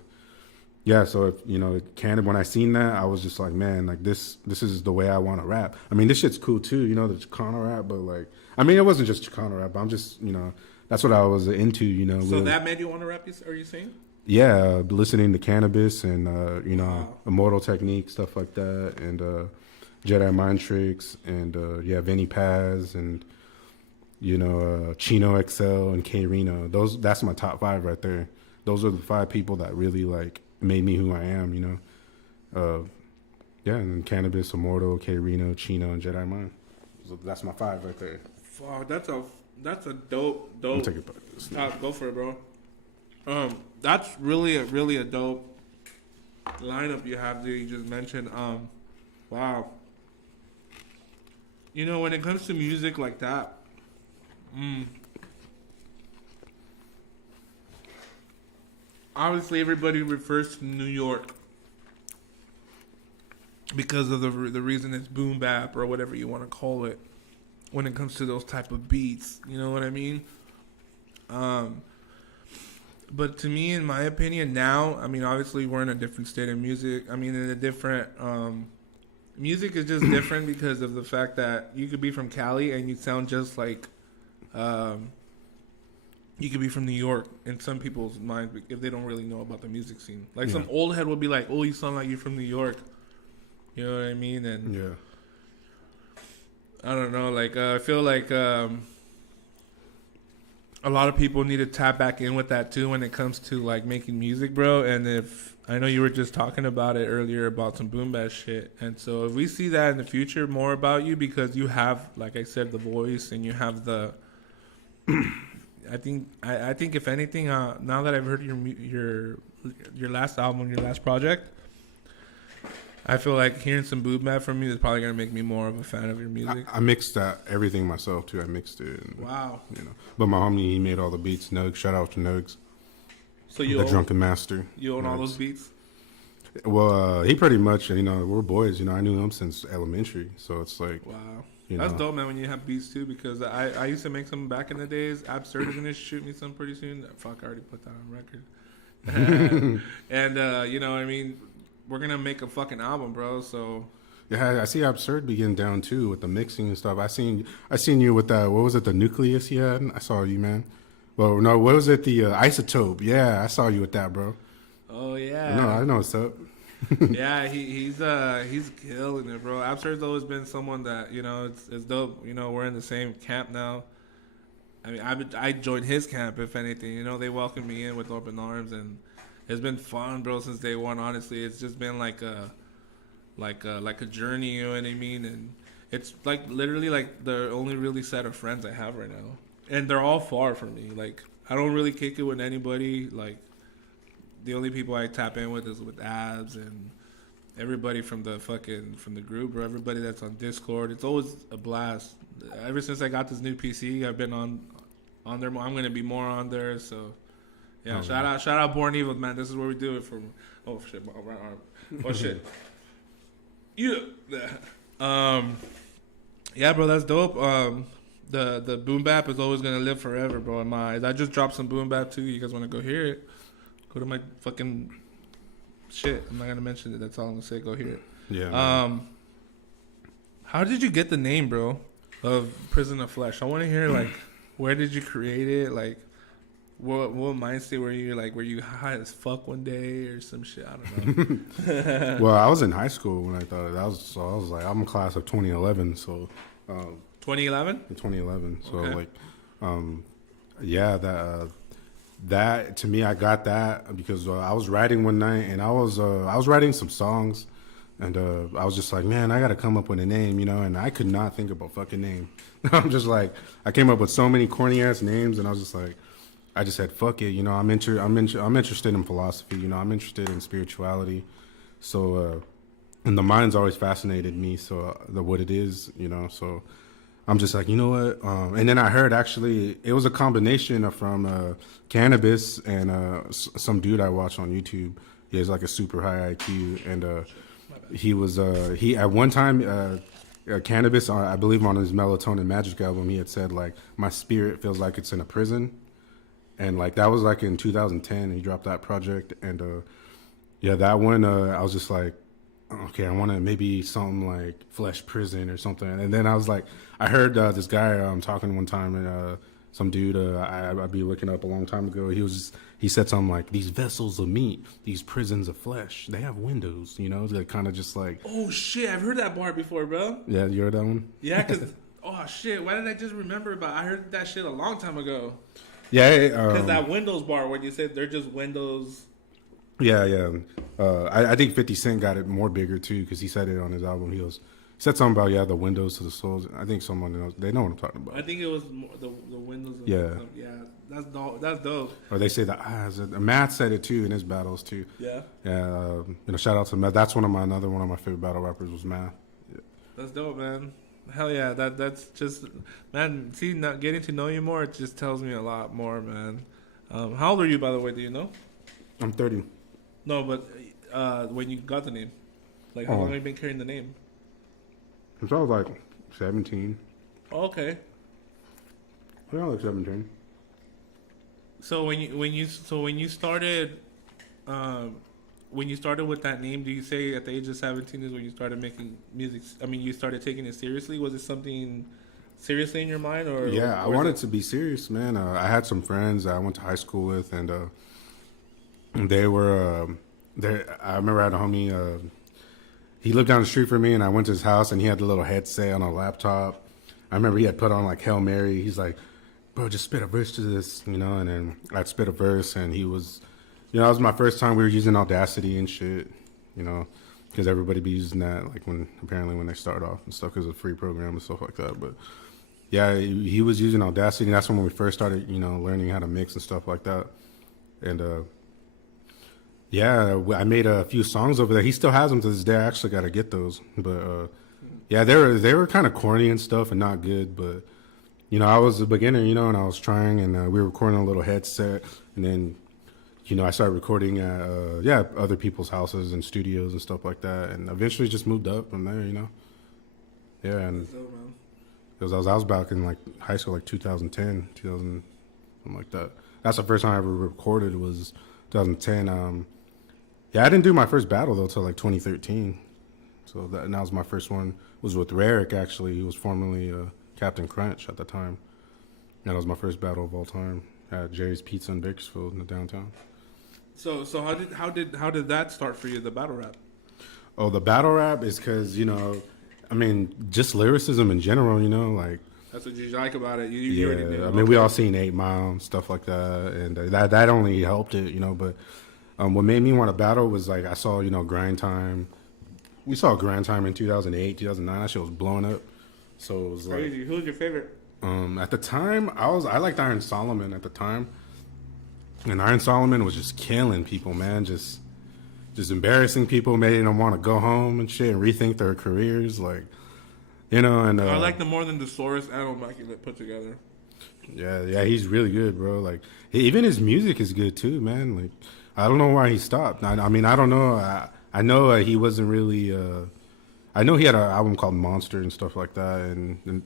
yeah, so, when I seen that, I was just like, man, like, this is the way I want to rap. I mean, this shit's cool, too, the Chicano rap, but, like, it wasn't just Chicano rap. I'm just, that's what I was into, So that made you want to rap, are you saying? Yeah, listening to Cannabis and, wow. Immortal Technique, stuff like that, and Jedi Mind Tricks, and, Vinny Paz, and, Chino XL and K Reno. That's my top 5 right there. Those are the 5 people that really, like, made me who I am, and then Cannabis, Immortal, K Reno, Chino, and Jedi Mind. So that's my 5 right there. Fuck, that's a dope. I'll take it back. Go for it, bro. That's really a dope lineup you have there. You just mentioned. Wow. You know, when it comes to music like that, obviously everybody refers to New York because of the reason it's boom bap or whatever you want to call it. When it comes to those type of beats, you know what I mean? But to me, in my opinion, now, I mean, obviously we're in a different state of music. I mean, in a different, music is just different because of the fact that you could be from Cali and you sound just like, you could be from New York in some people's minds if they don't really know about the music scene. Like some old head will be like, oh, you sound like you're from New York. You know what I mean? And I don't know. Like, I feel like, a lot of people need to tap back in with that too when it comes to like making music, bro. And if I know you were just talking about it earlier about some boom bap shit, and so if we see that in the future more about you because you have, like I said, the voice and you have the, I think if anything, now that I've heard your last album, your last project, I feel like hearing some boom bap from you is probably gonna make me more of a fan of your music. I mixed everything myself too. I mixed it. And, wow. You know, but my homie, he made all the beats. Nugs, shout out to Nugs. So you the Drunken Master. You own all those beats? Well, he pretty much. You know, we're boys. You know, I knew him since elementary. So it's like, wow. You That's know. dope, man, when you have beats too, because I used to make some back in the days. Absurd is gonna shoot me some pretty soon. Fuck, I already put that on record. And you know what I mean, we're gonna make a fucking album, bro. So yeah, I see Absurd be getting down too with the mixing and stuff. I seen you with that. What was it? The Nucleus you had? I saw you, man. Well, no, what was it? The Isotope. Yeah, I saw you with that, bro. Oh yeah. No, I know what's up. Yeah, he's killing it, bro. Absurd's always been someone that, you know, it's dope. You know, we're in the same camp now. I mean, I joined his camp, if anything. You know, they welcomed me in with open arms, and it's been fun, bro, since day one. Honestly, it's just been like a journey. You know what I mean? And it's like literally like the only really set of friends I have right now, and they're all far from me. Like, I don't really kick it with anybody. Like, the only people I tap in with is with Abs and everybody from the group, or everybody that's on Discord. It's always a blast. Ever since I got this new PC, I've been on there. I'm gonna be more on there. So yeah, shout out Born Evil, man. This is where we do it from. Oh shit, my right arm. Oh shit. Yeah. Yeah, bro, that's dope. The boom bap is always gonna live forever, bro. In my eyes, I just dropped some boom bap too. You guys want to go hear it? Go to my fucking shit. I'm not gonna mention it. That's all I'm gonna say. Go hear it. Yeah. How did you get the name, bro, of Prison of Flesh? I want to hear, like, where did you create it? Like, what mind state were you? Like, were you high as fuck one day or some shit? I don't know. Well, I was in high school when I thought it. I was like, I'm a class of 2011, so. 2011. 2011. So Okay. like, yeah, that to me, I got that because I was writing one night and I was writing some songs, and I was just like, man, I got to come up with a name, you know, and I could not think of a fucking name. I'm just like, I came up with so many corny ass names, and I was just like, I just said, fuck it, you know, I'm interested in philosophy, you know, I'm interested in spirituality, so and the mind's always fascinated me, so what it is, you know, so. I'm just like, you know what? And then I heard, actually, it was a combination from cannabis and some dude I watched on YouTube. He has like a super high IQ, and he at one time, cannabis, I believe on his Melatonin Magic album, he had said like, my spirit feels like it's in a prison, and like that was like in 2010. He dropped that project, and yeah, that one I was just like, okay, I want to maybe something like Flesh Prison or something. And then I was like, I heard this guy talking one time, and some dude I'd be looking up a long time ago. He said something like, these vessels of meat, these prisons of flesh, they have windows, you know? They're kind of just like. Oh shit, I've heard that bar before, bro. Yeah, you heard that one? Yeah, cause oh shit, why did I just remember about? I heard that shit a long time ago. Yeah, Cause that windows bar where you said they're just windows. Yeah. I think 50 Cent got it more bigger too, because he said it on his album. He said something about the windows to the souls. I think someone else, they know what I'm talking about. I think it was more the windows. Yeah. Yeah. That's dope. That's dope. Or they say the eyes. Matt said it too in his battles too. Yeah. Yeah. Shout out to Matt. That's another one of my favorite battle rappers was Matt. Yeah. That's dope, man. Hell yeah. That's just, man. See, not getting to know you more, it just tells me a lot more, man. How old are you, by the way? Do you know? I'm 30. No, but when you got the name, like how long have you been carrying the name? Since I was like 17. Oh, okay. Yeah, like 17. So when you started with that name, do you say at the age of 17 is when you started making music? I mean, you started taking it seriously. Was it something seriously in your mind, or yeah, I wanted to be serious, man. I had some friends I went to high school with, and they were there. I remember I had a homie. He lived down the street from me, and I went to his house, and he had a little headset on a laptop. I remember he had put on like Hail Mary. He's like, bro, just spit a verse to this, and then I'd spit a verse, and he was, that was my first time we were using Audacity and shit, because everybody be using that, like when they start off and stuff, because it's a free program and stuff like that. But yeah, he was using Audacity, and that's when we first started, learning how to mix and stuff like that. And yeah, I made a few songs over there. He still has them to this day. I actually got to get those, but yeah, they were kind of corny and stuff and not good, but. I was a beginner, and I was trying, and we were recording on a little headset, and then, I started recording at, other people's houses and studios and stuff like that, and eventually just moved up from there, Yeah, and because I was back in, like, high school, like, 2010, something like that. That's the first time I ever recorded was 2010. Yeah, I didn't do my first battle, though, till, like, 2013. So that was my first one. Was with Rarick, actually. He was formerly... Captain Crunch at the time. And that was my first battle of all time at Jerry's Pizza in Bakersfield in the downtown. So how did that start for you, the battle rap? Oh, the battle rap is because, just lyricism in general, like... That's what you like about it. You already knew. I mean, we all seen 8 Mile and stuff like that, and that only helped it, but what made me want to battle was, like, I saw, Grind Time. We saw Grind Time in 2008, 2009. That shit was blowing up. So it was crazy. like, who's your favorite? At the time, I liked Iron Solomon at the time, and Iron Solomon was just killing people, man. Just embarrassing people, making them want to go home and shit and rethink their careers, like, And I like them more than the Source and Immaculate put together. Yeah, he's really good, bro. Like, even his music is good too, man. Like, I don't know why he stopped. I mean, I don't know. I know he wasn't really. I know he had an album called Monster and stuff like that, and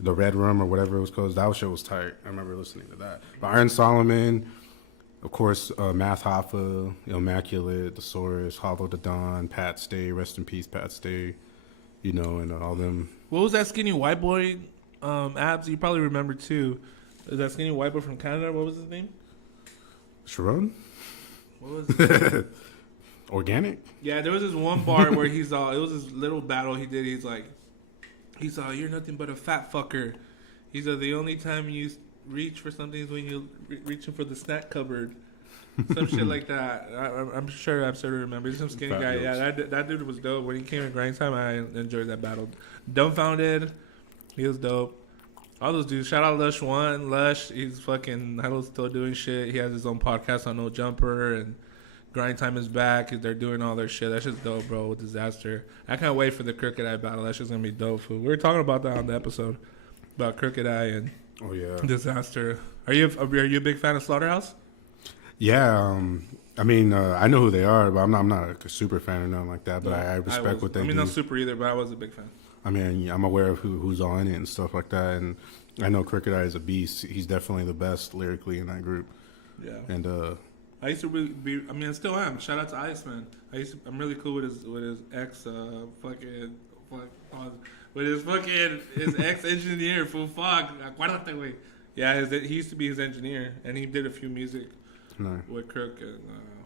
the Red Room or whatever it was called. That shit was tight. I remember listening to that. But Iron Solomon, of course, Math Hoffa, Immaculate, The Source, Hollow the Dawn, Pat Stay, rest in peace, Pat Stay. And all them. What was that skinny white boy? Abs, you probably remember too. That skinny white boy from Canada. What was his name? Sharon. What was it? Organic. Yeah, there was this one bar where it was this little battle he did. He's like, you're nothing but a fat fucker. He's like, the only time you reach for something is when you're reaching for the snack cupboard. Some shit like that. I'm sure I sort of remember. He's some skinny Fat guy. jokes. Yeah, that dude was dope. When he came in Grind Time, I enjoyed that battle. Dumbfounded, he was dope. All those dudes. Shout out Lush One. Lush, he's fucking still doing shit. He has his own podcast on No Jumper, and Grind Time is back. They're doing all their shit. That shit's dope, bro. With Disaster. I can't wait for the Crooked Eye battle. That shit's gonna be dope. Food. We were talking about that on the episode about Crooked Eye and Disaster. Are you a big fan of Slaughterhouse? Yeah, I mean, I know who they are, but I'm not a super fan or nothing like that. But I respect what they do. I mean, not super either, but I was a big fan. I mean, I'm aware of who's all in it and stuff like that, and I know Crooked Eye is a beast. He's definitely the best lyrically in that group. Yeah. And I used to really be. I mean, I still am. Shout out to Iceman. I'm really cool with his ex his ex engineer. Acuérdate, güey. Yeah, he used to be his engineer, and he did a few music. No. With Crook and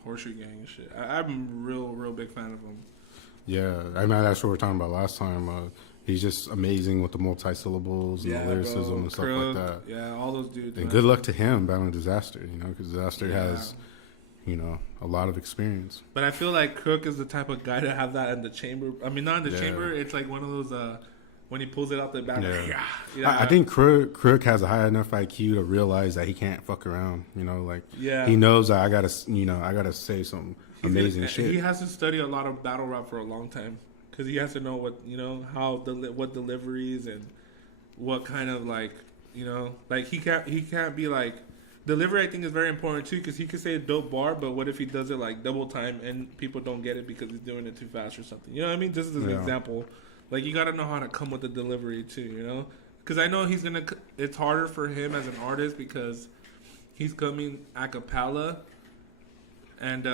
Horseshoe Gang and shit. I'm real big fan of him. Yeah, I mean, that's what we were talking about last time. He's just amazing with the multi-syllables and the lyricism and stuff like that. Yeah, all those dudes. And good luck to him battling Disaster, because Disaster has, a lot of experience. But I feel like Crook is the type of guy to have that in the chamber. I mean, not in the chamber. It's like one of when he pulls it out the back. Yeah. Yeah. I think Crook has a high enough IQ to realize that he can't fuck around. You know, like he knows that I gotta say some amazing shit. He has to study a lot of battle rap for a long time because he has to know what what deliveries and what kind of like like he can't be like delivery. I think is very important too because he could say a dope bar, but what if he does it like double time and people don't get it because he's doing it too fast or something? You know what I mean? Just as an example. Like, you got to know how to come with the delivery, too, Because I know it's harder for him as an artist because he's coming a cappella. And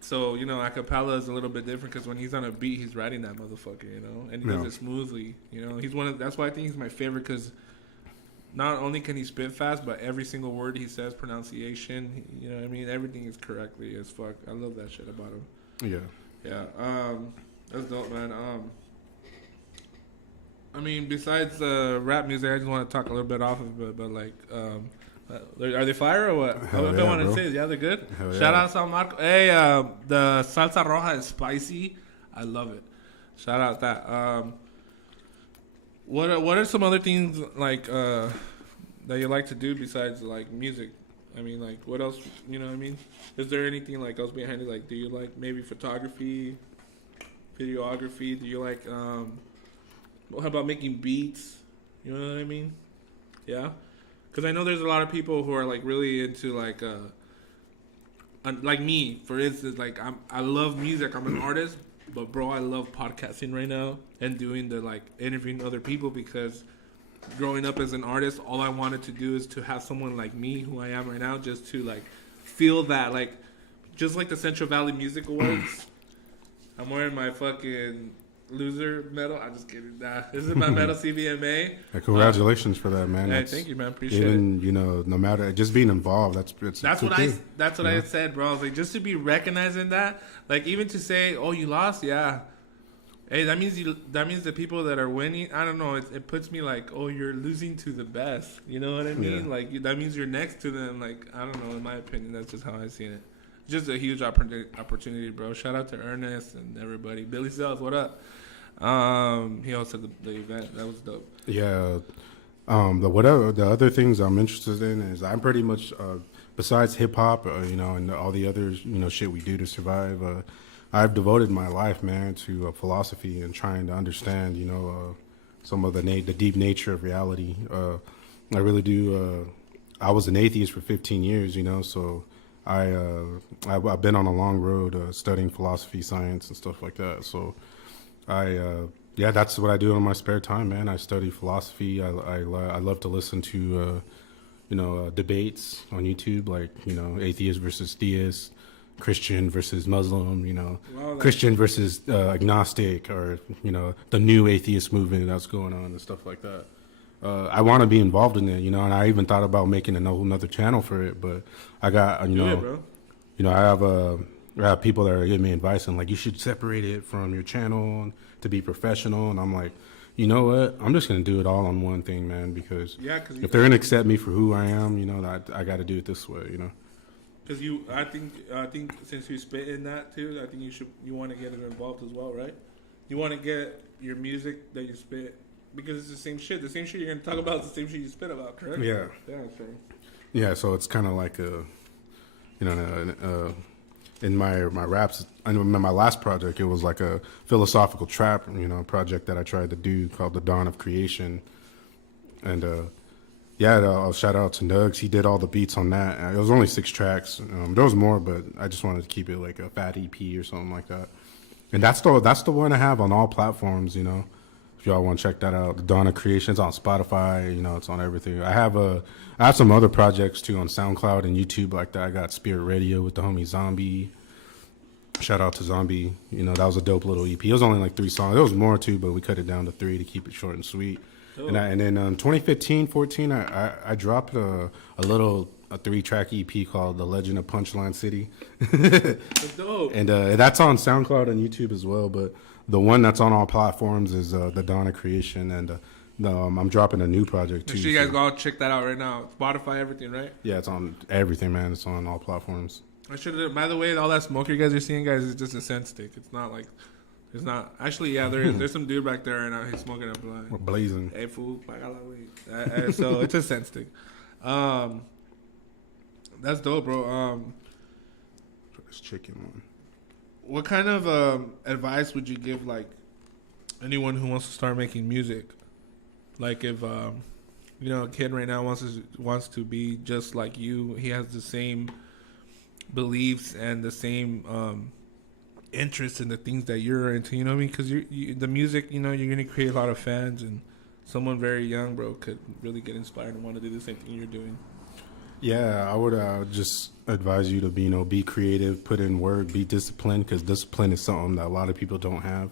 so, a cappella is a little bit different because when he's on a beat, he's writing that motherfucker, And he does it smoothly, He's that's why I think he's my favorite because not only can he spit fast, but every single word he says, pronunciation, you know what I mean? Everything is correctly as fuck. I love that shit about him. Yeah. Yeah. That's dope, man. I mean, besides rap music, I just want to talk a little bit off of it, but like, are they fire or what? I don't want to say, yeah, they're good. Shout out San Marco. Hey, the salsa roja is spicy. I love it. Shout out that. What are some other things like that you like to do besides like music? I mean, like, what else? You know what I mean? Is there anything like else behind it? Like, do you like maybe photography, videography? Do you like how about making beats? You know what I mean? Yeah, because I know there's a lot of people who are like really into like me, for instance. Like I love music. I'm an artist, but bro, I love podcasting right now and doing the like interviewing other people because growing up as an artist, all I wanted to do is to have someone like me, who I am right now, just to like feel that like just like the Central Valley Music Awards. I'm wearing my fucking loser medal. I'm just kidding. Nah, this is my medal, CVMA. Congratulations for that, man. Hey, thank you, man. Appreciate it. No matter just being involved, that's what I said, bro. I was like, just to be recognized in that, like even to say, oh, you lost, yeah. Hey, that means the people that are winning. I don't know. It puts me like, oh, you're losing to the best. You know what I mean? Yeah. Like that means you're next to them. Like I don't know. In my opinion, that's just how I seen it. Just a huge opportunity, bro. Shout out to Ernest and everybody. Billy Sells, what up? He hosted the event. That was dope. Yeah. The other things I'm interested in is I'm pretty much besides hip hop, and all the other shit we do to survive. I've devoted my life, man, to philosophy and trying to understand, some of the deep nature of reality. I really do. I was an atheist for 15 years, so. I've been on a long road studying philosophy, science, and stuff like that. So, that's what I do in my spare time, man. I study philosophy. I love to listen to, debates on YouTube, like atheist versus theist, Christian versus Muslim, Christian versus agnostic, or the new atheist movement that's going on and stuff like that. I want to be involved in it, and I even thought about making another channel for it, but I got, I have people that are giving me advice and like, you should separate it from your channel to be professional. And I'm like, you know what? I'm just going to do it all on one thing, man, because if they're going to accept me for who I am, I got to do it this way, Because I think since you spit in that too, I think you want to get it involved as well, right? You want to get your music that you spit. Because it's the same shit. The same shit you're going to talk about is the same shit you spit about, correct? Yeah. Yeah, sure. Yeah, so it's kind of like in my raps, I know in my last project, it was like a philosophical trap, project that I tried to do called The Dawn of Creation. And, I'll shout out to Nugs. He did all the beats on that. It was only 6 tracks. There was more, but I just wanted to keep it like a fat EP or something like that. And that's the one I have on all platforms, If y'all want to check that out, The Dawn of Creation, it's on Spotify, it's on everything. I have some other projects too on SoundCloud and YouTube like that. I got Spirit Radio with the homie Zombie. Shout out to Zombie. That was a dope little EP. It was only like 3 songs. There was more too, but we cut it down to 3 to keep it short and sweet. Oh. And then 2015, 14, I dropped a 3-track EP called The Legend of Punchline City. That's dope. And that's on SoundCloud and YouTube as well, but the one that's on all platforms is The Dawn of Creation, and I'm dropping a new project too. Make sure you guys go check that out right now. Spotify, everything, right? Yeah, it's on everything, man. It's on all platforms. By the way, all that smoke you guys are seeing, guys, is just a scent stick. It's not like It's not. Actually, yeah, there's some dude back there, and he's smoking a blunt. We're blazing. Hey, fool, I got weed. So it's a sense thing. That's dope, bro. For this chicken one. What kind of advice would you give, like, anyone who wants to start making music? Like, if a kid right now wants to be just like you, he has the same beliefs and the same interest in the things that you're into, you know what I mean? Because the music, you're going to create a lot of fans, and someone very young, bro, could really get inspired and want to do the same thing you're doing. Yeah, I would just advise you to be creative, put in work, be disciplined, because discipline is something that a lot of people don't have.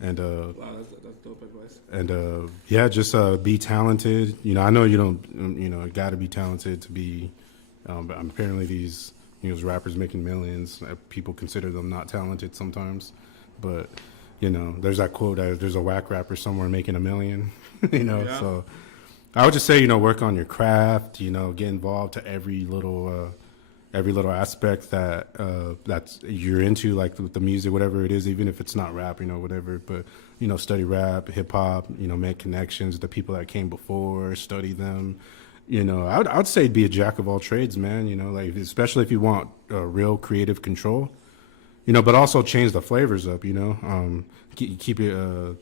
And wow, that's dope advice. And just be talented. I know you don't. Got to be talented to be. But apparently these rappers making millions, people consider them not talented sometimes. But there's that quote that there's a whack rapper somewhere making $1 million. Yeah. So I would just say work on your craft. Get involved to every little aspect that's you're into, like the music, whatever it is, even if it's not rap, whatever. But study rap, hip hop. Make connections. The people that came before, study them. I'd say be a jack of all trades, man. Like especially if you want real creative control. But also change the flavors up. Keep it.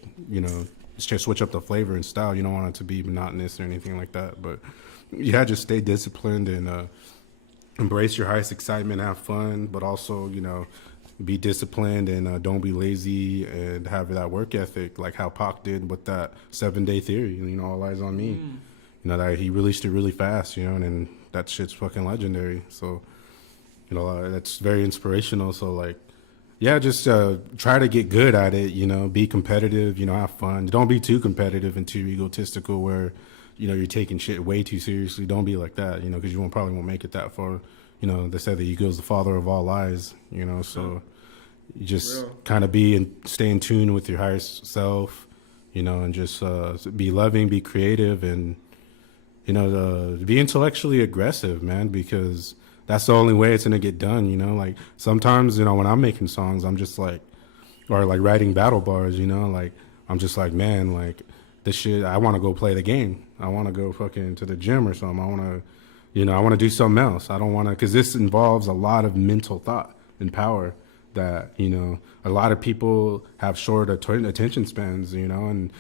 Just switch up the flavor and style. You don't want it to be monotonous or anything like that. But just stay disciplined and embrace your highest excitement, have fun, but also be disciplined and don't be lazy and have that work ethic, like how Pac did with that 7-day theory. All eyes on me. That he released it really fast. And that shit's fucking legendary. So that's very inspirational. So like. Yeah, just try to get good at it, be competitive, have fun. Don't be too competitive and too egotistical where, you're taking shit way too seriously. Don't be like that, because you probably won't make it that far. They say that ego is the father of all lies, so you just kind of stay in tune with your higher self, and just be loving, be creative, and, be intellectually aggressive, man, because that's the only way it's gonna get done, like sometimes, when I'm making songs, I'm just like, or like writing battle bars, like I'm just like, man, like this shit, I want to go play the game. I want to go fucking to the gym or something. I want to, I want to do something else. I don't want to, because this involves a lot of mental thought and power that, a lot of people have short attention spans, and,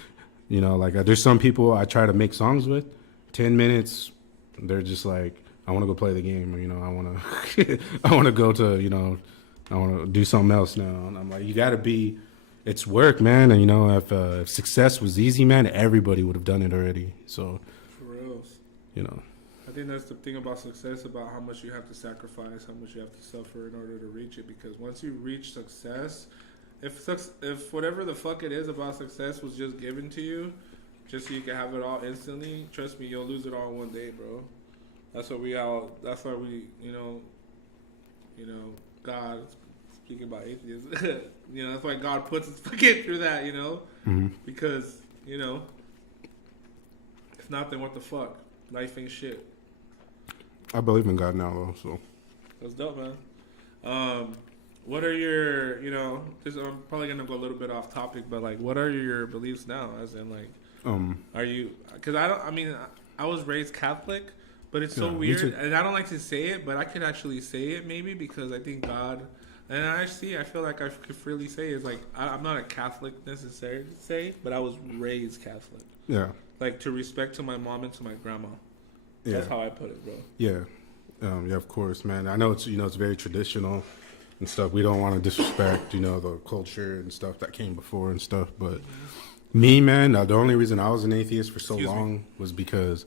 like there's some people I try to make songs with, 10 minutes, they're just like, I want to go play the game, or, I want to, I want to go to, I want to do something else now. And I'm like, you got to be, it's work, man. And, if success was easy, man, everybody would have done it already. So, for real. I think that's the thing about success, about how much you have to sacrifice, how much you have to suffer in order to reach it. Because once you reach success, if whatever the fuck it is about success was just given to you, just so you can have it all instantly, trust me, you'll lose it all in one day, bro. That's why we, God, speaking about atheists, that's why God puts us fucking through that, Mm-hmm. because, if not, then what the fuck? Life ain't shit. I believe in God now, though, so. That's dope, man. What are your, I'm probably going to go a little bit off topic, but, like, what are your beliefs now? As in, like, are you, because I was raised Catholic. But it's so weird, and I don't like to say it, but I could actually say it maybe because I think God, and I feel like I could freely say it's like I'm not a Catholic necessarily to say, but I was raised Catholic. Yeah. Like to respect to my mom and to my grandma. Yeah. That's how I put it, bro. Yeah. Yeah, of course, man. I know it's it's very traditional and stuff. We don't want to disrespect the culture and stuff that came before and stuff, but me, man, the only reason I was an atheist for so long was because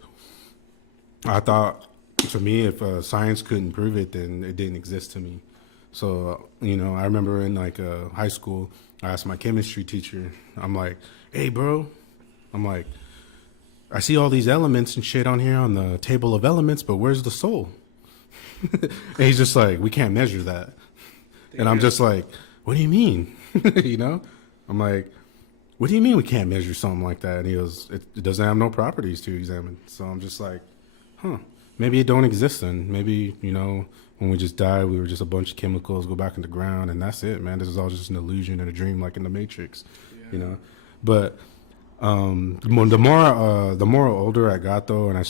I thought, to me, if science couldn't prove it, then it didn't exist to me. So, I remember in like high school, I asked my chemistry teacher, I'm like, hey, bro, I see all these elements and shit on here on the table of elements, but where's the soul? And he's just like, we can't measure that. And I'm just like, what do you mean? I'm like, what do you mean we can't measure something like that? And he goes, it doesn't have no properties to examine. So I'm just like, huh. maybe it don't exist then. Maybe, when we just die, we were just a bunch of chemicals, go back in the ground, and that's it, man. This is all just an illusion and a dream, like in the Matrix, But the more older I got, though, and I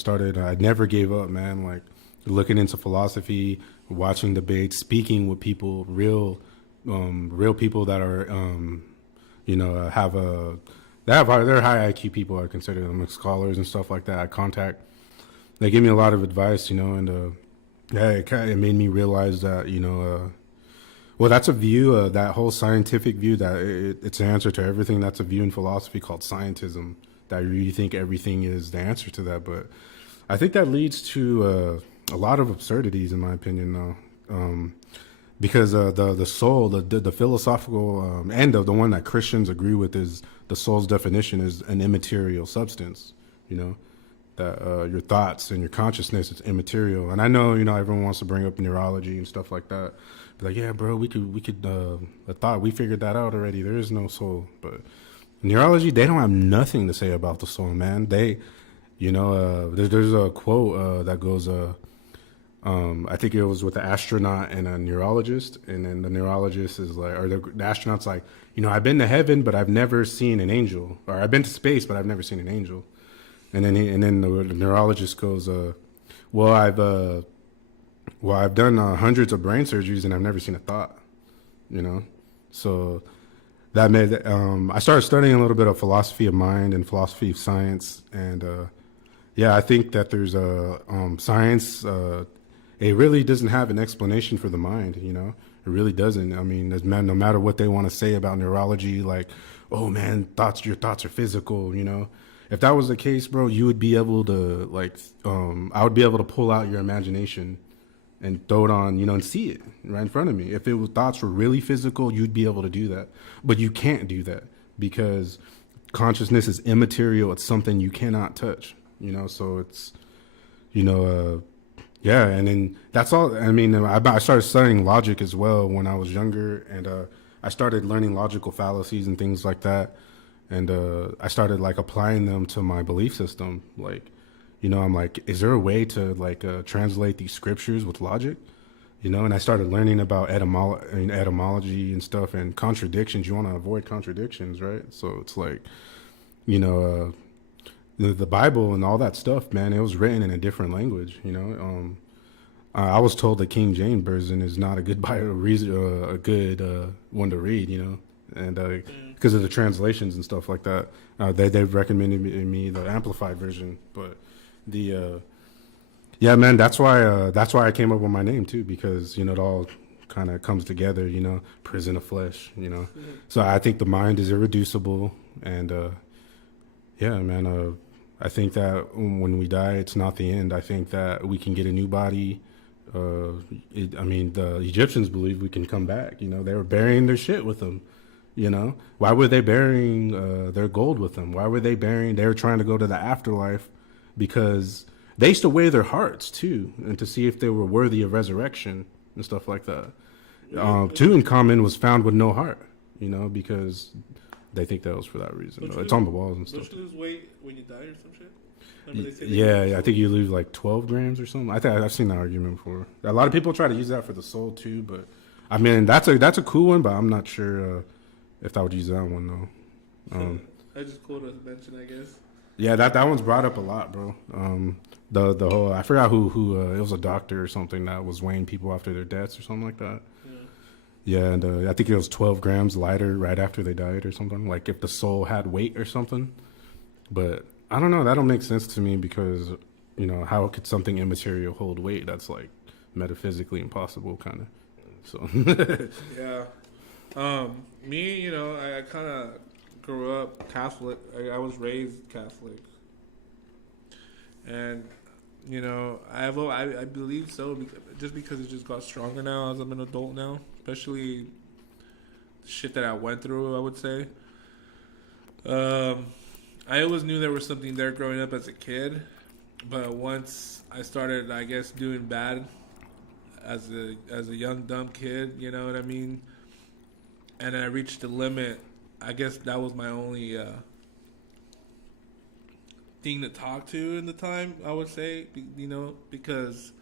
never gave up, man. Like looking into philosophy, watching debates, speaking with people, real people that are, they're high IQ people. I consider them like scholars and stuff like that. I contact. They give me a lot of advice, and it made me realize that, well, that's a view, that whole scientific view that it's an answer to everything. That's a view in philosophy called scientism, that you really think everything is the answer to that. But I think that leads to a lot of absurdities, in my opinion, though. Because the soul, the philosophical end of the one that Christians agree with is the soul's definition is an immaterial substance, that your thoughts and your consciousness is immaterial. And I know, everyone wants to bring up neurology and stuff like that. Be like, yeah, bro, we we figured that out already. There is no soul. But neurology, they don't have nothing to say about the soul, man. They, there's a quote that goes, I think it was with an astronaut and a neurologist, and then the neurologist is like, or the astronaut's like, I've been to heaven, but I've never seen an angel, or I've been to space, but I've never seen an angel. And then the neurologist goes, well, I've done hundreds of brain surgeries and I've never seen a thought, So that made I started studying a little bit of philosophy of mind and philosophy of science, and I think that there's science. It really doesn't have an explanation for the mind, It really doesn't. I mean, no matter what they want to say about neurology, like, oh man, your thoughts are physical, If that was the case, bro, you would be able to I would be able to pull out your imagination and throw it on, and see it right in front of me. If thoughts were really physical, you'd be able to do that. But you can't do that because consciousness is immaterial. It's something you cannot touch, So it's, and then that's all. I mean, I started studying logic as well when I was younger, and I started learning logical fallacies and things like that. And I started applying them to my belief system. I'm like, is there a way to translate these scriptures with logic? And I started learning about etymology and stuff and contradictions. You want to avoid contradictions, right? So it's like, the Bible and all that stuff, man, it was written in a different language, I was told the King James version is not a good one to read, and because of the translations and stuff like that. They've recommended me the Amplified version, but man, that's why I came up with my name too, because it all kind of comes together, prison of flesh, So I think the mind is irreducible, and man, I think that when we die, it's not the end. I think that we can get a new body. The Egyptians believe we can come back. They were burying their shit with them. Why were they burying their gold with them? Why were they burying? They were trying to go to the afterlife because they used to weigh their hearts too, and to see if they were worthy of resurrection and stuff like that. Tutankhamun was found with no heart, because they think that was for that reason. It's on the walls and stuff. Don't you lose weight when you die or some shit? Remember they say Yeah, I think you lose 12 grams or something. I think I've seen that argument before. A lot of people try to use that for the soul too, but I mean that's a cool one, but I'm not sure if I would use that one though. That's just cool to mention, I guess. Yeah, that one's brought up a lot, bro. The whole, I forgot who it was, a doctor or something that was weighing people after their deaths or something like that. Yeah, and I think it was 12 grams lighter right after they died or something, like if the soul had weight or something. But I don't know, that don't make sense to me because, how could something immaterial hold weight? That's metaphysically impossible, kind of. So. Yeah. Me, I kind of grew up Catholic. I was raised Catholic. And, I believe so, just because it just got stronger now as I'm an adult now, especially the shit that I went through, I would say. I always knew there was something there growing up as a kid, but once I started, I guess, doing bad as a young, dumb kid, you know what I mean? And I reached the limit. I guess that was my only thing to talk to in the time, I would say, you know, because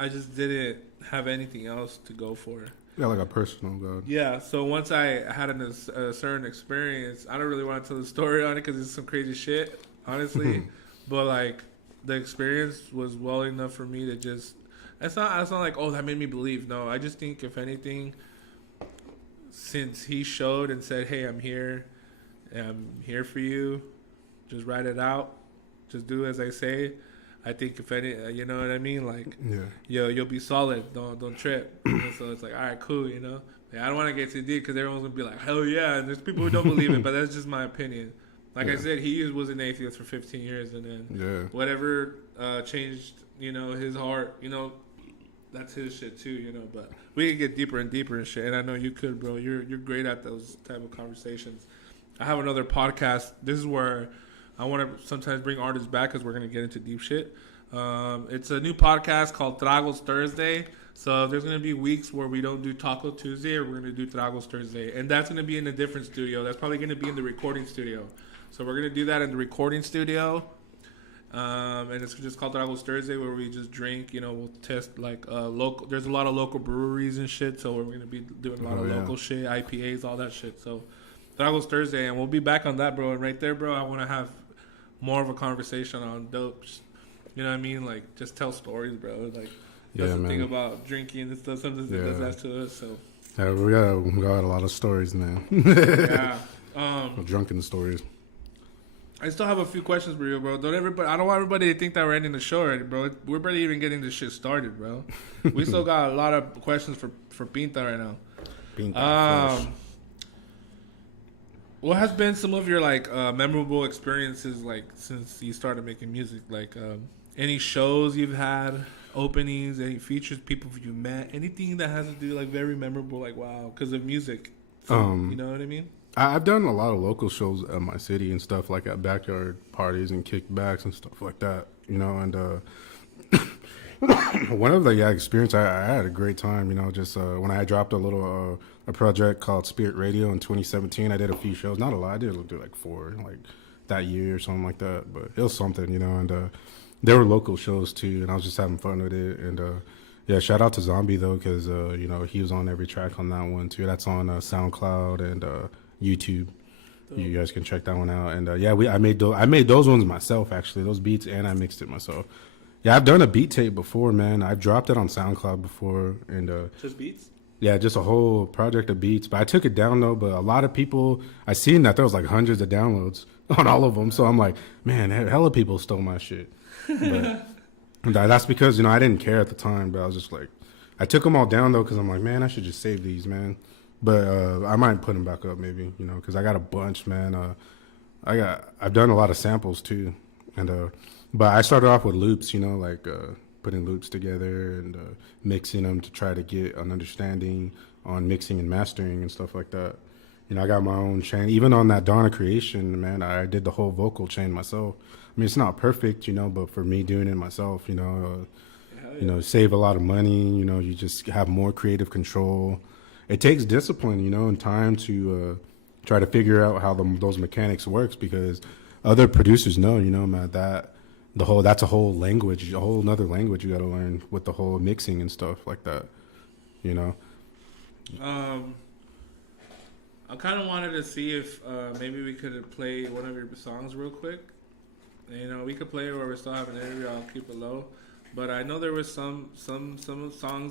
I just didn't have anything else to go for. Yeah, like a personal God. Yeah, so once I had a certain experience, I don't really want to tell the story on it because it's some crazy shit, honestly. But like, the experience was well enough for me to just. It's not like, oh, that made me believe. No, I just think if anything, since he showed and said, hey, I'm here for you, just write it out, just do as I say. I think if any, you know what I mean? Like, you'll be solid. Don't trip. So it's like, all right, cool, you know? Like, I don't want to get too deep because everyone's going to be like, hell yeah. And there's people who don't believe it, but that's just my opinion. Like I said, he was an atheist for 15 years, and then whatever changed, you know, his heart, you know, that's his shit too, you know. But we can get deeper and deeper and shit, and I know you could, bro. You're great at those type of conversations. I have another podcast. This is where I want to sometimes bring artists back because we're going to get into deep shit. It's a new podcast called Tragos Thursday. So there's going to be weeks where we don't do Talko Tuesday, or we're going to do Tragos Thursday. And that's going to be in a different studio. That's probably going to be in the recording studio. So we're going to do that in the recording studio. And it's just called Tragos Thursday, where we just drink, you know, we'll test like local. There's a lot of local breweries and shit. So we're going to be doing a lot of local shit, IPAs, all that shit. So Tragos Thursday, and we'll be back on that, bro. And right there, bro, I want to have more of a conversation on dopes. You know what I mean? Like, just tell stories, bro. Like, that's the thing about drinking and stuff. Sometimes it does that to us. So yeah, we got a lot of stories, man. Drunken stories. I still have a few questions for you, bro. I don't want everybody to think that we're ending the show already, bro. We're barely even getting this shit started, bro. We still got a lot of questions for Pinta right now. Pinta. What has been some of your like memorable experiences like since you started making music? Like any shows you've had, openings, any features, people you met, anything that has to do like very memorable, like wow, because of music. You know what I mean? I've done a lot of local shows at my city and stuff, like at backyard parties and kickbacks and stuff like that, you know, and one of the experience, I had a great time, you know, just when I dropped a project called Spirit Radio in 2017, I did a few shows, not a lot, I did do like 4, like that year or something like that, but it was something, you know, and there were local shows too, and I was just having fun with it, and yeah, shout out to Zombie though, because, you know, he was on every track on that one too, that's on SoundCloud and YouTube. You guys can check that one out. And yeah, I made those ones myself, actually, those beats, and I mixed it myself. Yeah, I've done a beat tape before, man. I've dropped it on SoundCloud before, and just beats. Yeah, just a whole project of beats. But I took it down though. But a lot of people, I seen that there was like hundreds of downloads on all of them. So I'm like, man, hella people stole my shit. But that's because, you know, I didn't care at the time. But I was just like, I took them all down though because I'm like, man, I should just save these, man. But I might put them back up maybe, you know, because I got a bunch, man. I've done a lot of samples too, and but I started off with loops, you know, like putting loops together and mixing them to try to get an understanding on mixing and mastering and stuff like that. You know, I got my own chain. Even on that Dawn of Creation, man, I did the whole vocal chain myself. I mean, it's not perfect, you know, but for me doing it myself, you know, you know, save a lot of money. You know, you just have more creative control. It takes discipline, you know, and time to try to figure out how those mechanics works, because other producers know, you know, man, that's a whole language, a whole another language you got to learn with the whole mixing and stuff like that, you know. I kind of wanted to see if maybe we could play one of your songs real quick. You know, we could play it where we're still having an interview. I'll keep it low. But I know there was some songs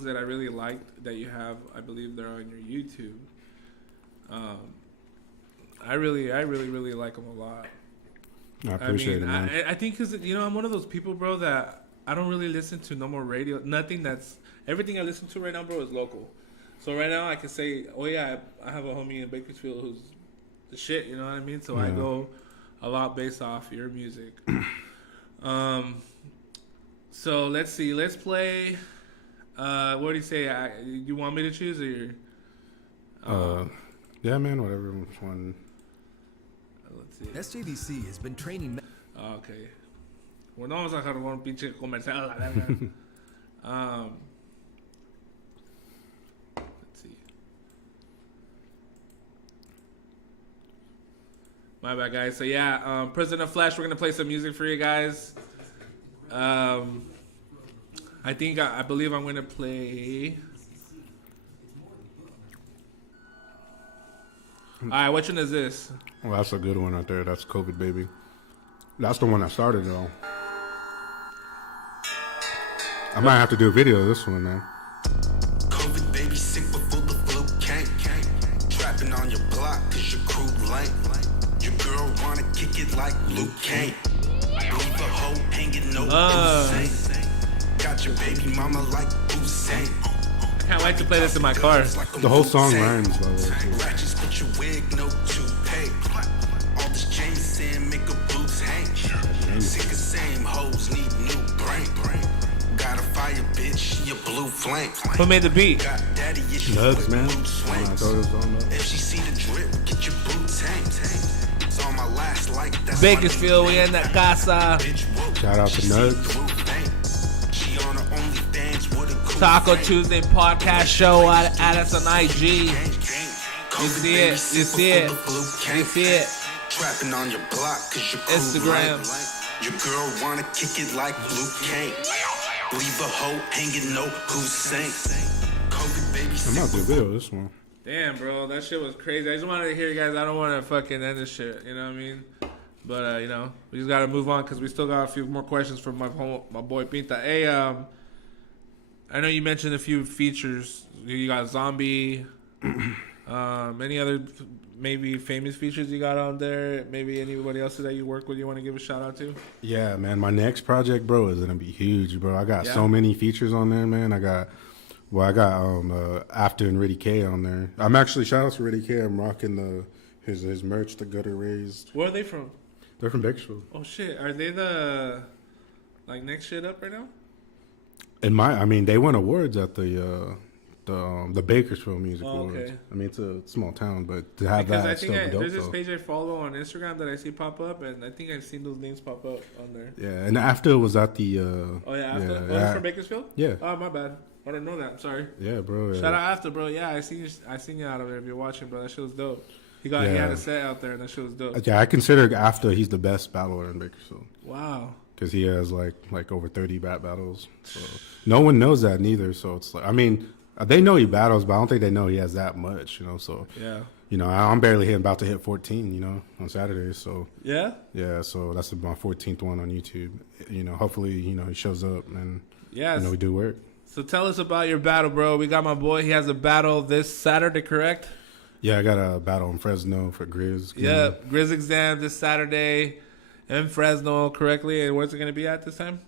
that I really liked that you have. I believe they're on your YouTube. I really like them a lot. I appreciate it, man. I think because, you know, I'm one of those people, bro, that I don't really listen to no more radio. Everything I listen to right now, bro, is local. So right now I can say, oh yeah, I have a homie in Bakersfield who's the shit. You know what I mean? So I go a lot based off your music. So let's see. Let's play. What do you say? You want me to choose or you're? Yeah, man. Whatever. Which one? Let's see. SJDC has been training. Okay. Bueno, vamos a dejar un pinche comercial. Let's see. My bad, guys. So yeah, Prison of Flesh. We're gonna play some music for you guys. I believe I'm gonna play. All right, which one is this? Well, that's a good one right there. That's COVID Baby. That's the one that started it all. I might have to do a video of this one, man. COVID baby sick before the flu came. Trapping on your block cause your crew lame. Your girl wanna kick it like Luke Kane. Leave a hoe hanging no Hussein. Got your baby mama like Hussein. I can't wait to play this in my car. The whole song rhymes, by the way. Ratchets, put your wig, no toupee. All this Jameson make a boots hang. Sick of same hoes, need new brain. Got a fire, bitch, your blue flame. Who made the beat? Got daddy issues Nuts, with man. mood When I swings. throw this on there. If she see the drip, get your boots hang. It's on my last like that's Bakersfield, we in that casa. Shout out to Nuts. Taco Tuesday podcast show at us on IG. You see it. Trapping on your block cause your crew Instagram. lame. Your girl wanna kick it like Luke Kane. Leave a hoe hanging no Hussein. COVID baby I'm about to do a video of this one. Damn, bro, that shit was crazy. I just wanted to hear you guys. I don't want to fucking end this shit. You know what I mean? But we just gotta move on because we still got a few more questions from my boy Pinta. Hey, I know you mentioned a few features. You got Zombie. Any other maybe famous features you got on there? Maybe anybody else that you work with you want to give a shout out to? Yeah, man. My next project, bro, is gonna be huge, bro. I got Yeah. so many features on there, man. I got After and Riddy K on there. I'm actually shout out to Riddy K. I'm rocking his merch, the Gutter Raised. Where are they from? They're from Bakersfield. Oh shit, are they the next shit up right now? They won awards at the Bakersfield Music Awards. Okay. I mean, it's a small town, but to have Because that, I it's think still dope. there's this Though. page I follow on Instagram that I see pop up, and I think I've seen those names pop up on there. Yeah, and After was at the. Oh yeah, after. Yeah, That's from Bakersfield. Yeah. Oh my bad. I didn't know that. I'm sorry. Yeah, bro. Yeah. Shout out After, bro. Yeah, I seen you out of there. If you're watching, bro, that shit was dope. He had Yeah. a set out there, and that shit was dope. Yeah, I consider After he's the best battler in Bakersfield. Wow. Because he has like over 30 battles. So no one knows that neither. So it's like, I mean, they know he battles, but I don't think they know he has that much. So Yeah. I'm barely about to hit 14. On Saturday. So Yeah. yeah, so that's my 14th one on YouTube. Hopefully he shows up and Yes. we do work. So tell us about your battle, bro. We got my boy. He has a battle this Saturday, correct? Yeah, I got a battle in Fresno for Grizz. Yeah, Grizz exam this Saturday in Fresno, correctly. And where's it gonna be at this time?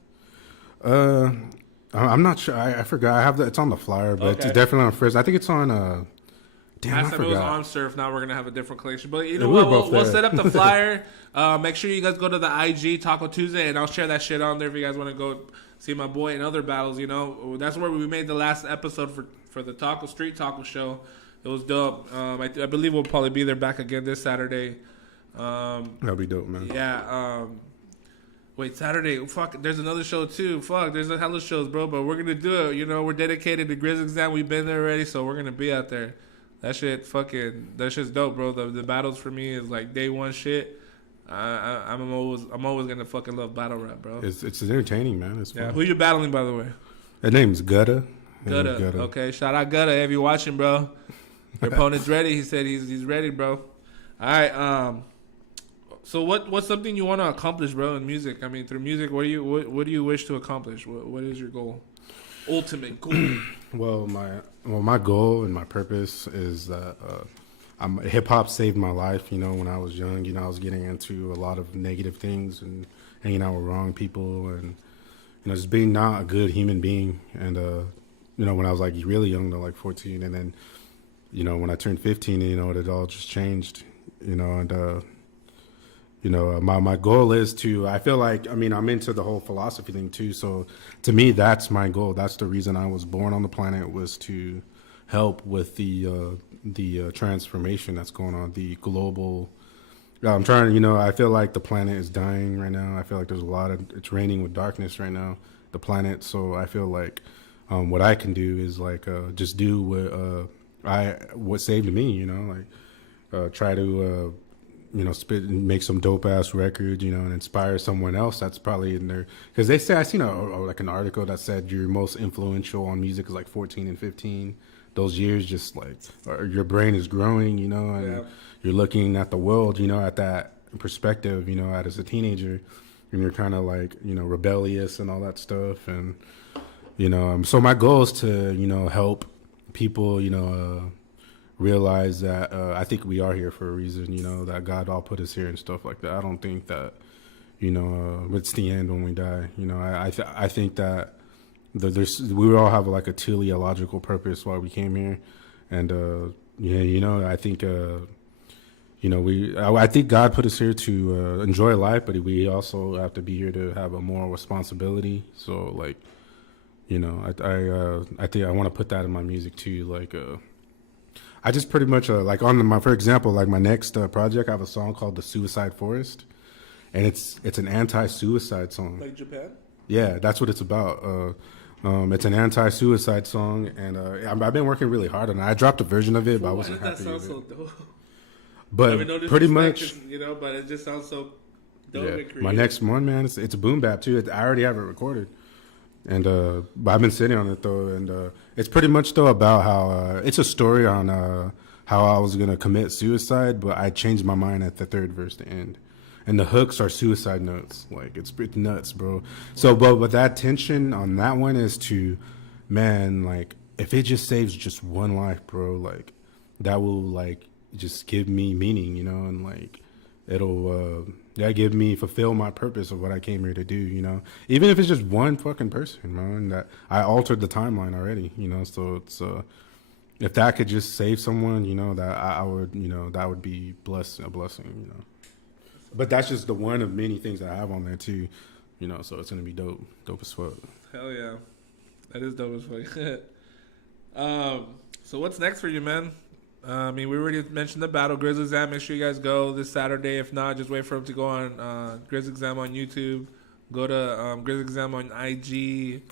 I'm not sure. I forgot. I have it's on the flyer, but Okay. it's definitely on Fresno. I think it's on. Damn, I Last time it was forgot. on Surf. Now we're gonna have a different collection. But you know we were what? both We'll there. set up the flyer. Make sure you guys go to the IG Taco Tuesday, and I'll share that shit on there if you guys want to go see my boy in other battles. That's where we made the last episode for the Street Taco show. It was dope. I believe we'll probably be there back again this Saturday. That'll be dope, man. Yeah. Wait, Saturday. Fuck, there's another show too. Fuck, there's a hell of shows, bro. But we're gonna do it. We're dedicated to Grizz exam. We've been there already, so we're gonna be out there. That shit's dope, bro. The battles for me is like day one shit. I'm always gonna fucking love battle rap, bro. It's entertaining, man. It's fun. Yeah. Who you battling, by the way? His name's Gutta. Gutta. Okay, shout out Gutta if you're watching, bro. Your opponent's ready. He said he's ready, bro. All right. So what's something you want to accomplish, bro, in music? I mean, through music, what do you wish to accomplish? What is your goal? Ultimate goal. Well, my goal and my purpose is that hip hop saved my life. When I was young, I was getting into a lot of negative things and hanging out with wrong people, and just being not a good human being. And when I was like really young, though, like 14, and then when I turned 15, it all just changed. My goal is to, I feel like, I'm into the whole philosophy thing too. So to me, that's my goal. That's the reason I was born on the planet, was to help with the transformation that's going on, the global. I'm trying, I feel like the planet is dying right now. I feel like there's it's raining with darkness right now, the planet. So I feel like what I can do is like just do what saved me, try to spit and make some dope ass records, and inspire someone else that's probably in there. Because they say, I seen like an article that said your most influential on music is like 14 and 15. Those years just like, or your brain is growing, and you're looking at the world, at that perspective, as a teenager, and you're kind of like, rebellious and all that stuff. And, so my goal is to, help people, realize that I think we are here for a reason, that God all put us here and stuff like that. I don't think that, it's the end when we die. I think that we all have like a teleological purpose why we came here. And, I think, I think God put us here to enjoy life, but we also have to be here to have a moral responsibility. So like, I think I want to put that in my music too. Like, I just pretty much like for example, like my next project, I have a song called "The Suicide Forest," and it's an anti-suicide song. Like Japan? Yeah, that's what it's about. It's an anti-suicide song, and I've been working really hard on it. I dropped a version of it, but I wasn't happy with it. So dope? But no pretty much, but it just sounds so dope. Yeah, my next one, man, it's a boom bap too. I already have it recorded. And but I've been sitting on it though, and it's pretty much though about how it's a story on how I was gonna commit suicide, but I changed my mind at the third verse to end, and the hooks are suicide notes. Like it's nuts, bro. So, but that tension on that one is to, man, like if it just saves just one life, bro, like that will like just give me meaning, and like it'll give me fulfill my purpose of what I came here to do, even if it's just one fucking person, man, that I altered the timeline already, so it's if that could just save someone, that I would, that would be a blessing, but that's just the one of many things that I have on there too, so it's gonna be dope as fuck. Hell yeah, that is dope as fuck. So what's next for you, man? We already mentioned the battle, Grizz Exam. Make sure you guys go this Saturday. If not, just wait for him to go on Grizz Exam on YouTube. Go to Grizz Exam on IG.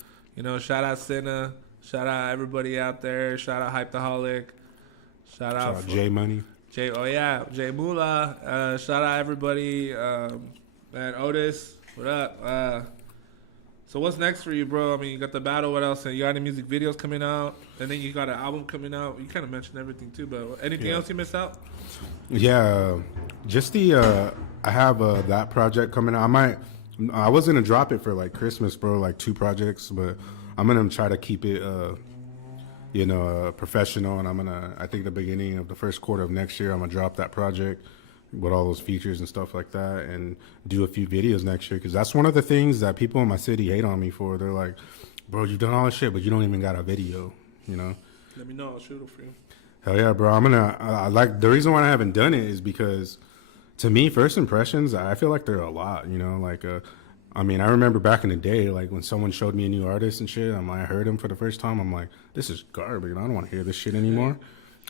Shout out Cinna. Shout out everybody out there. Shout out Hypeaholic. Shout out J Money. J Moolah. Shout out everybody. Man, Otis, what up? So what's next for you, bro? You got the battle. What else? You got any music videos coming out? And then you got an album coming out. You kind of mentioned everything too, but anything else you missed out? Yeah, just I have that project coming out. I was gonna drop it for like Christmas, bro, like 2 projects, but I'm gonna try to keep it, professional. And I think the beginning of the first quarter of next year, I'm gonna drop that project with all those features and stuff like that, and do a few videos next year, because that's one of the things that people in my city hate on me for. They're like, bro, you've done all this shit, but you don't even got a video, Let me know. I'll shoot it for you. Hell yeah, bro. I like, the reason why I haven't done it is because to me, first impressions, I feel like they're a lot, I remember back in the day, like when someone showed me a new artist and shit, I heard him for the first time, I'm like, this is garbage, I don't want to hear this shit anymore.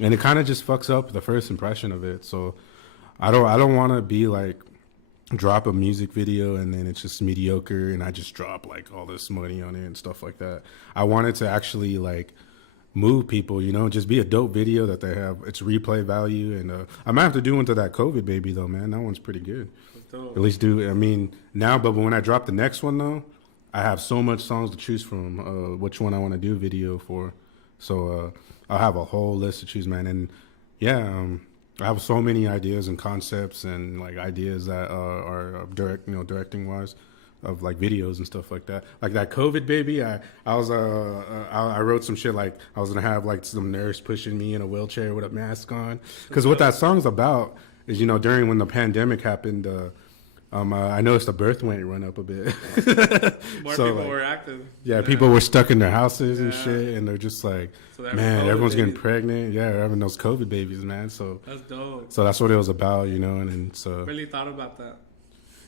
And it kind of just fucks up the first impression of it. So I don't want to be like, drop a music video and then it's just mediocre and I just drop like all this money on it and stuff like that. I wanted to actually like move people, just be a dope video that they have its replay value. And I might have to do one to that COVID baby though, man. That one's pretty good. At least now, but when I drop the next one though, I have so much songs to choose from, which one I want to do video for. So I'll have a whole list to choose, man. And yeah, I have so many ideas and concepts and like ideas that are directing wise, of like videos and stuff like that. Like that COVID baby, I wrote some shit like I was gonna have like some nurse pushing me in a wheelchair with a mask on. Because what that song's about is, during when the pandemic happened, I noticed the birth rate run up a bit. More people were active. Yeah, people were stuck in their houses and shit, and they're just like, man, everyone's getting pregnant. Yeah, they're having those COVID babies, man. So that's dope. So that's what it was about, and so really thought about that.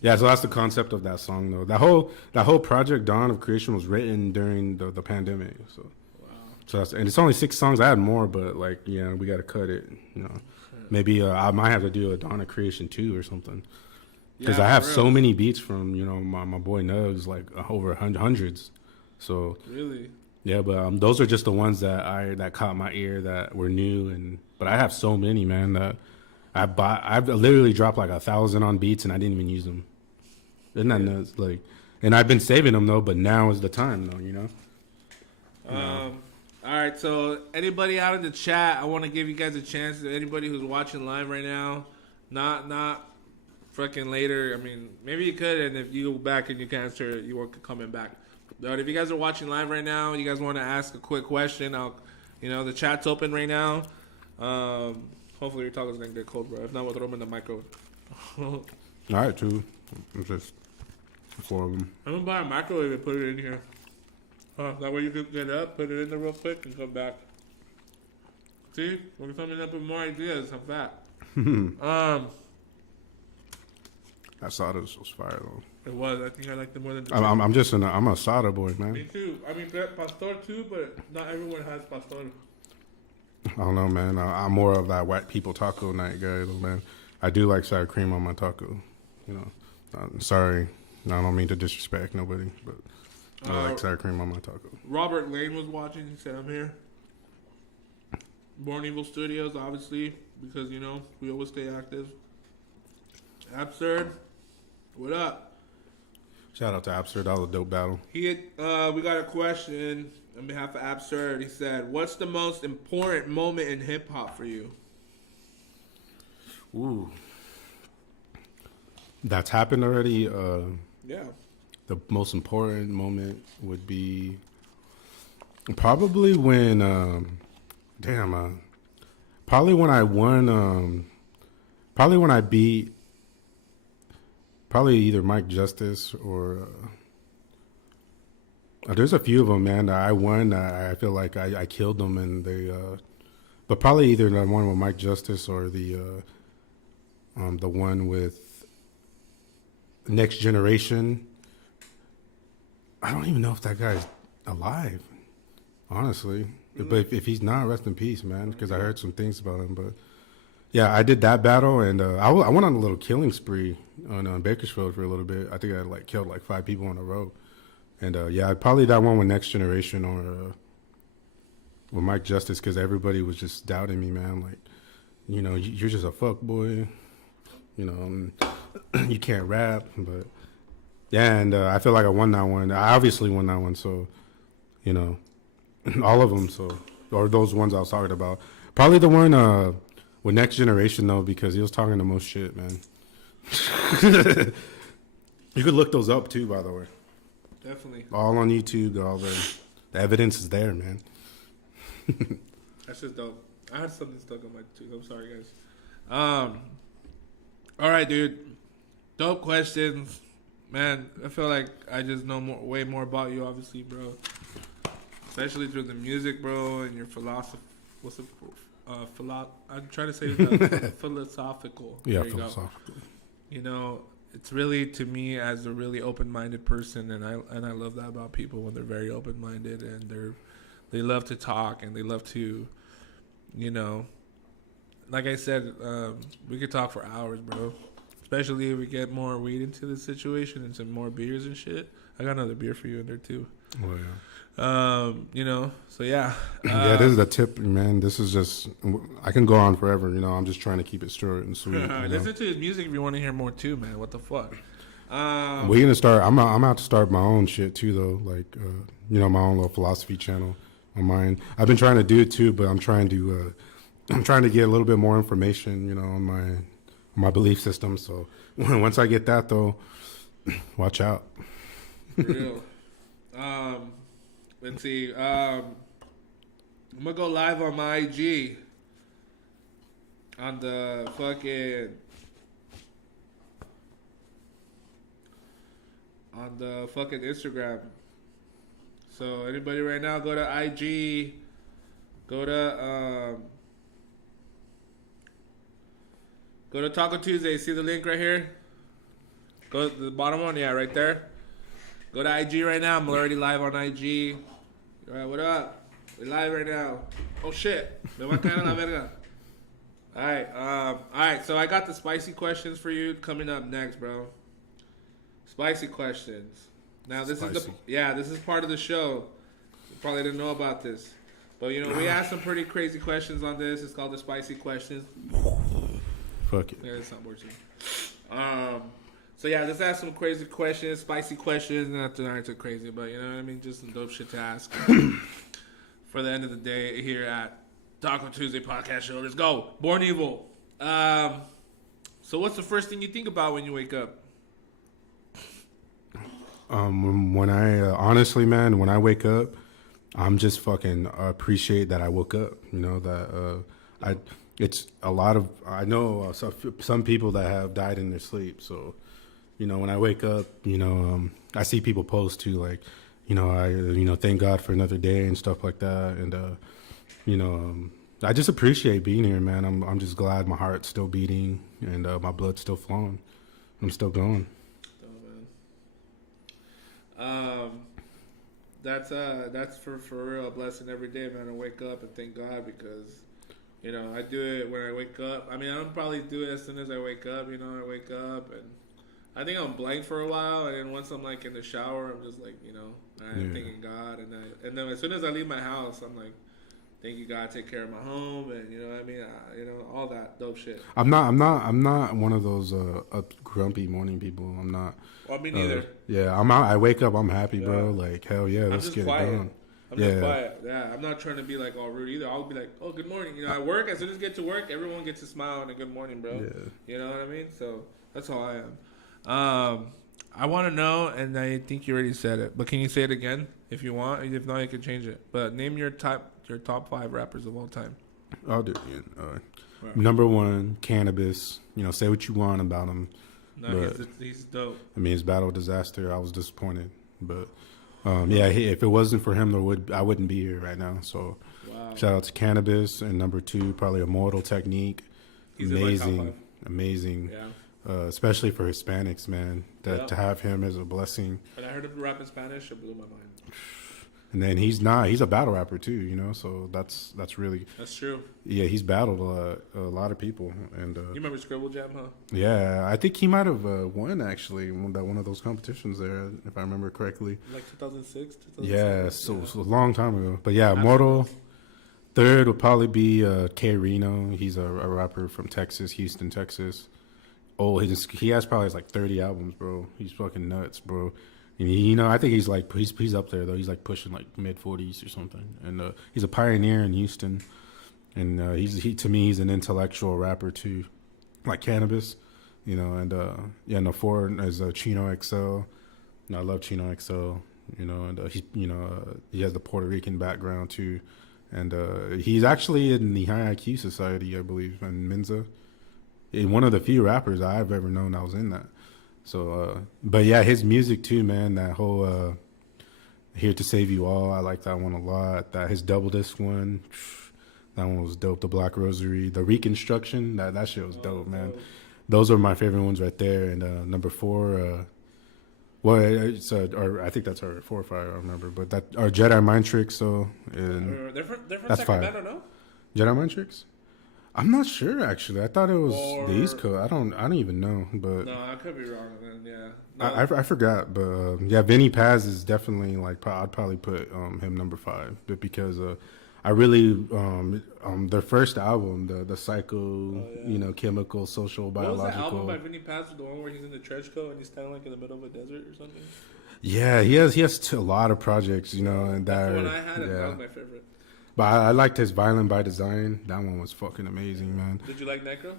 Yeah, so that's the concept of that song, though. That whole project, Dawn of Creation, was written during the pandemic. So, wow. So and it's only 6 songs. I had more, but we got to cut it. Maybe I might have to do a Dawn of Creation 2 or something. Because I have so many beats from, my boy Nugs, like over hundreds. So really, yeah, but those are just the ones that caught my ear that were new, but I have so many, man, that I've literally dropped like 1,000 on beats and I didn't even use them. Isn't that nuts? Like, and I've been saving them though, but now is the time though, you know. All right, so anybody out in the chat, I want to give you guys a chance. Anybody who's watching live right now, not freaking later. I mean, maybe you could, and if you go back and you can answer, you won't coming back. But if you guys are watching live right now, you guys want to ask a quick question, the chat's open right now. Hopefully your tacos didn't get cold, bro. If not, we'll throw them in the microwave. All right, too. I'm just 4 of them. I'm gonna buy a microwave and put it in here. That way you can get up, put it in there real quick, and come back. See, we're coming up with more ideas. I'm fat. That soda was fire though. It was. I think I liked it more than. I'm a soda boy, man. Me too. I mean, pastor too, but not everyone has pastor. I don't know, man. I'm more of that white people taco night guy, though, man. I do like sour cream on my taco. You know, sorry, I don't mean to disrespect nobody, but I like sour cream on my taco. Robert Lane was watching. He said, "I'm here." Born Evil Studios, obviously, because we always stay active. Absurd, what up? Shout out to Absurd. That was a dope battle. We got a question on behalf of Absurd. He said, "What's the most important moment in hip hop for you?" Ooh, that's happened already. Yeah. The most important moment would be probably when, probably when I won. Probably when I beat. Probably either Mike Justice or there's a few of them, man. That I won. I feel like I killed them, and they. But probably either the one with Mike Justice or the one with Next Generation. I don't even know if that guy's alive, honestly. But if he's not, rest in peace, man. Because I heard some things about him, but. Yeah, I did that battle, and I went on a little killing spree on Bakersfield for a little bit. I think I killed 5 people in a row, and probably that one with Next Generation or with Mike Justice, because everybody was just doubting me, man. Like, you're just a fuck boy, you can't rap, but yeah, and I feel like I won that one. I obviously won that one, so all of them. So or those ones I was talking about, probably the one. With Next Generation, though, because he was talking the most shit, man. You could look those up, too, by the way. Definitely. All on YouTube. All the evidence is there, man. That's just dope. I had something stuck on my tooth. I'm sorry, guys. All right, dude. Dope questions. Man, I feel like I just know way more about you, obviously, bro. Especially through the music, bro, and your philosophy. What's it? I'm trying to say philosophical. Yeah, philosophical. It's really, to me, as a really open-minded person, and I love that about people when they're very open-minded and they love to talk and they love to, like I said, we could talk for hours, bro. Especially if we get more weed into the situation and some more beers and shit. I got another beer for you in there too. Oh yeah. So yeah. Yeah, this is the tip, man. This is just, I can go on forever, I'm just trying to keep it short and sweet. Listen to his music if you want to hear more too, man. What the fuck? We're gonna start. I'm out to start my own shit too, though. Like, my own little philosophy channel on mine. I've been trying to do it too, but I'm trying to get a little bit more information, on my belief system. So once I get that, though, watch out. For real. Let's see. I'm gonna go live on my IG on the fucking Instagram. So anybody right now, go to IG. Go to Taco Tuesday. See the link right here? Go to the bottom one. Yeah, right there. Go to IG right now. I'm already live on IG. All right, what up? We're live right now. Oh, shit. Me va a caer a la verga. All right, so I got the spicy questions for you coming up next, bro. Spicy questions. Now, this is part of the show. You probably didn't know about this. But, we asked some pretty crazy questions on this. It's called the spicy questions. Fuck it. Yeah, it's not working. So yeah, let's ask some crazy questions, spicy questions. Not too crazy, but you know what I mean. Just some dope shit to ask for the end of the day here at Talko Tuesday Podcast Show. Let's go. Born Evil. So what's the first thing you think about when you wake up? When I honestly, man, when I wake up, I'm just fucking appreciate that I woke up. You know that it's a lot of I know some people that have died in their sleep. So, you know, when I wake up, you know, I see people post too, like, you know, I thank God for another day and stuff like that, and you know, I just appreciate being here, man. I'm just glad my heart's still beating and my blood's still flowing. I'm still going. That's for real a blessing every day, man. I wake up and thank God because, you know, I do it when I wake up. I mean, I don't probably do it as soon as I wake up. You know, I wake up and I think I'm blank for a while, and then once I'm like in the shower, I'm just like, you know, I'm thanking God, and then as soon as I leave my house, I'm like, thank you God, take care of my home, and you know what I mean, you know, all that dope shit. I'm not one of those grumpy morning people. I'm not. Well, me neither. Yeah, I'm out. I wake up, I'm happy, bro. Like hell yeah, let's get quiet. it done. I'm just quiet. Yeah, I'm not trying to be like all rude either. I'll be like, oh, good morning. You know, I work. As soon as I get to work, everyone gets a smile and a good morning, bro. Yeah. You know what I mean? So that's all I am. I want to know, and I think you already said it, but can you say it again if you want? If not, you can change it. But name your top 5 rappers of all time. I'll do it again. Number 1, Cannabis. You know, say what you want about him. No, he's dope. I mean, his Battle Disaster, I was disappointed. But, yeah, if it wasn't for him, I wouldn't be here right now. So, shout out to Cannabis. And number 2, probably Immortal Technique. He's Amazing. Yeah. Especially for Hispanics, man. To have him is a blessing. When I heard him rap in Spanish, it blew my mind. And then he's a battle rapper too, you know, so that's really. That's true. Yeah, he's battled a lot of people. And you remember Scribble Jam, huh? Yeah, I think he might have won actually one of those competitions there, if I remember correctly. Like 2006, 2007? Yeah, so it was a long time ago. But yeah, Mortal. Third would probably be K Reno. He's a rapper from Texas, Houston, Texas. Oh, he has probably like 30 albums, bro. He's fucking nuts, bro. And you know, I think he's up there though. He's like pushing like mid-40s or something. And he's a pioneer in Houston. And to me, he's an intellectual rapper too, like Cannabis, you know. And the 4 is Chino XL. And I love Chino XL, you know. And he has the Puerto Rican background too. And he's actually in the High IQ Society, I believe, in Mensa. One of the few rappers I've ever known that was in that. So, but yeah, his music too, man. That whole "Here to Save You All," I like that one a lot. That his double disc one, that one was dope. The Black Rosary, the Reconstruction, that shit was dope, man. Those are my favorite ones right there. And number 4, it's or I think that's our 4 or 5. I don't remember, but that our Jedi Mind Tricks. So they're from that's Sacramento, no? Jedi Mind Tricks. I'm not sure actually. I thought it was the East Coast. I don't even know. But no, I could be wrong. Then yeah, no. I forgot. But yeah, Vinny Paz is definitely like I'd probably put him number 5, but because I really their first album, the Psycho, you know, Chemical, Social, Biological. What was that album by Vinny Paz? The one where he's in the trench coat and he's kind of like in the middle of a desert or something. Yeah, he has a lot of projects, you know, and that's the one I had. That was my favorite. But I liked his Violent by Design. That one was fucking amazing, man. Did you like Necro?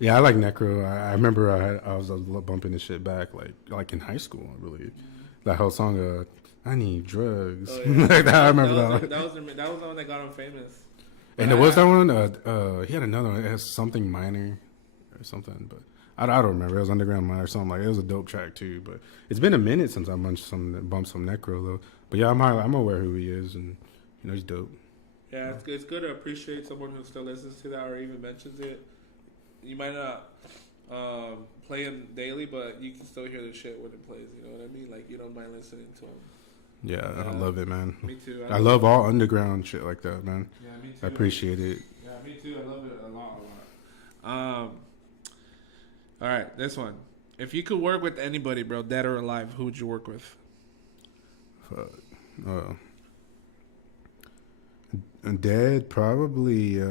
Yeah, I like Necro. I remember I was bumping this shit back like in high school, I believe. That whole song, I Need Drugs. Oh, yeah. Like that, I remember that. That was the one that got him famous. And there was that one. He had another one. It has Something Minor or something, but I don't remember. It was Underground Minor or something like. It was a dope track too. But it's been a minute since I bumped some Necro though. But yeah, I'm aware who he is, and you know he's dope. Yeah, it's good to appreciate someone who still listens to that or even mentions it. You might not play him daily, but you can still hear the shit when it plays. You know what I mean? Like you don't mind listening to him. Yeah, I love it, man. Me too. I love all underground shit like that, man. Yeah, me too. I appreciate it. Yeah, me too. I love it a lot. All right, this one. If you could work with anybody, bro, dead or alive, who would you work with? Dead, probably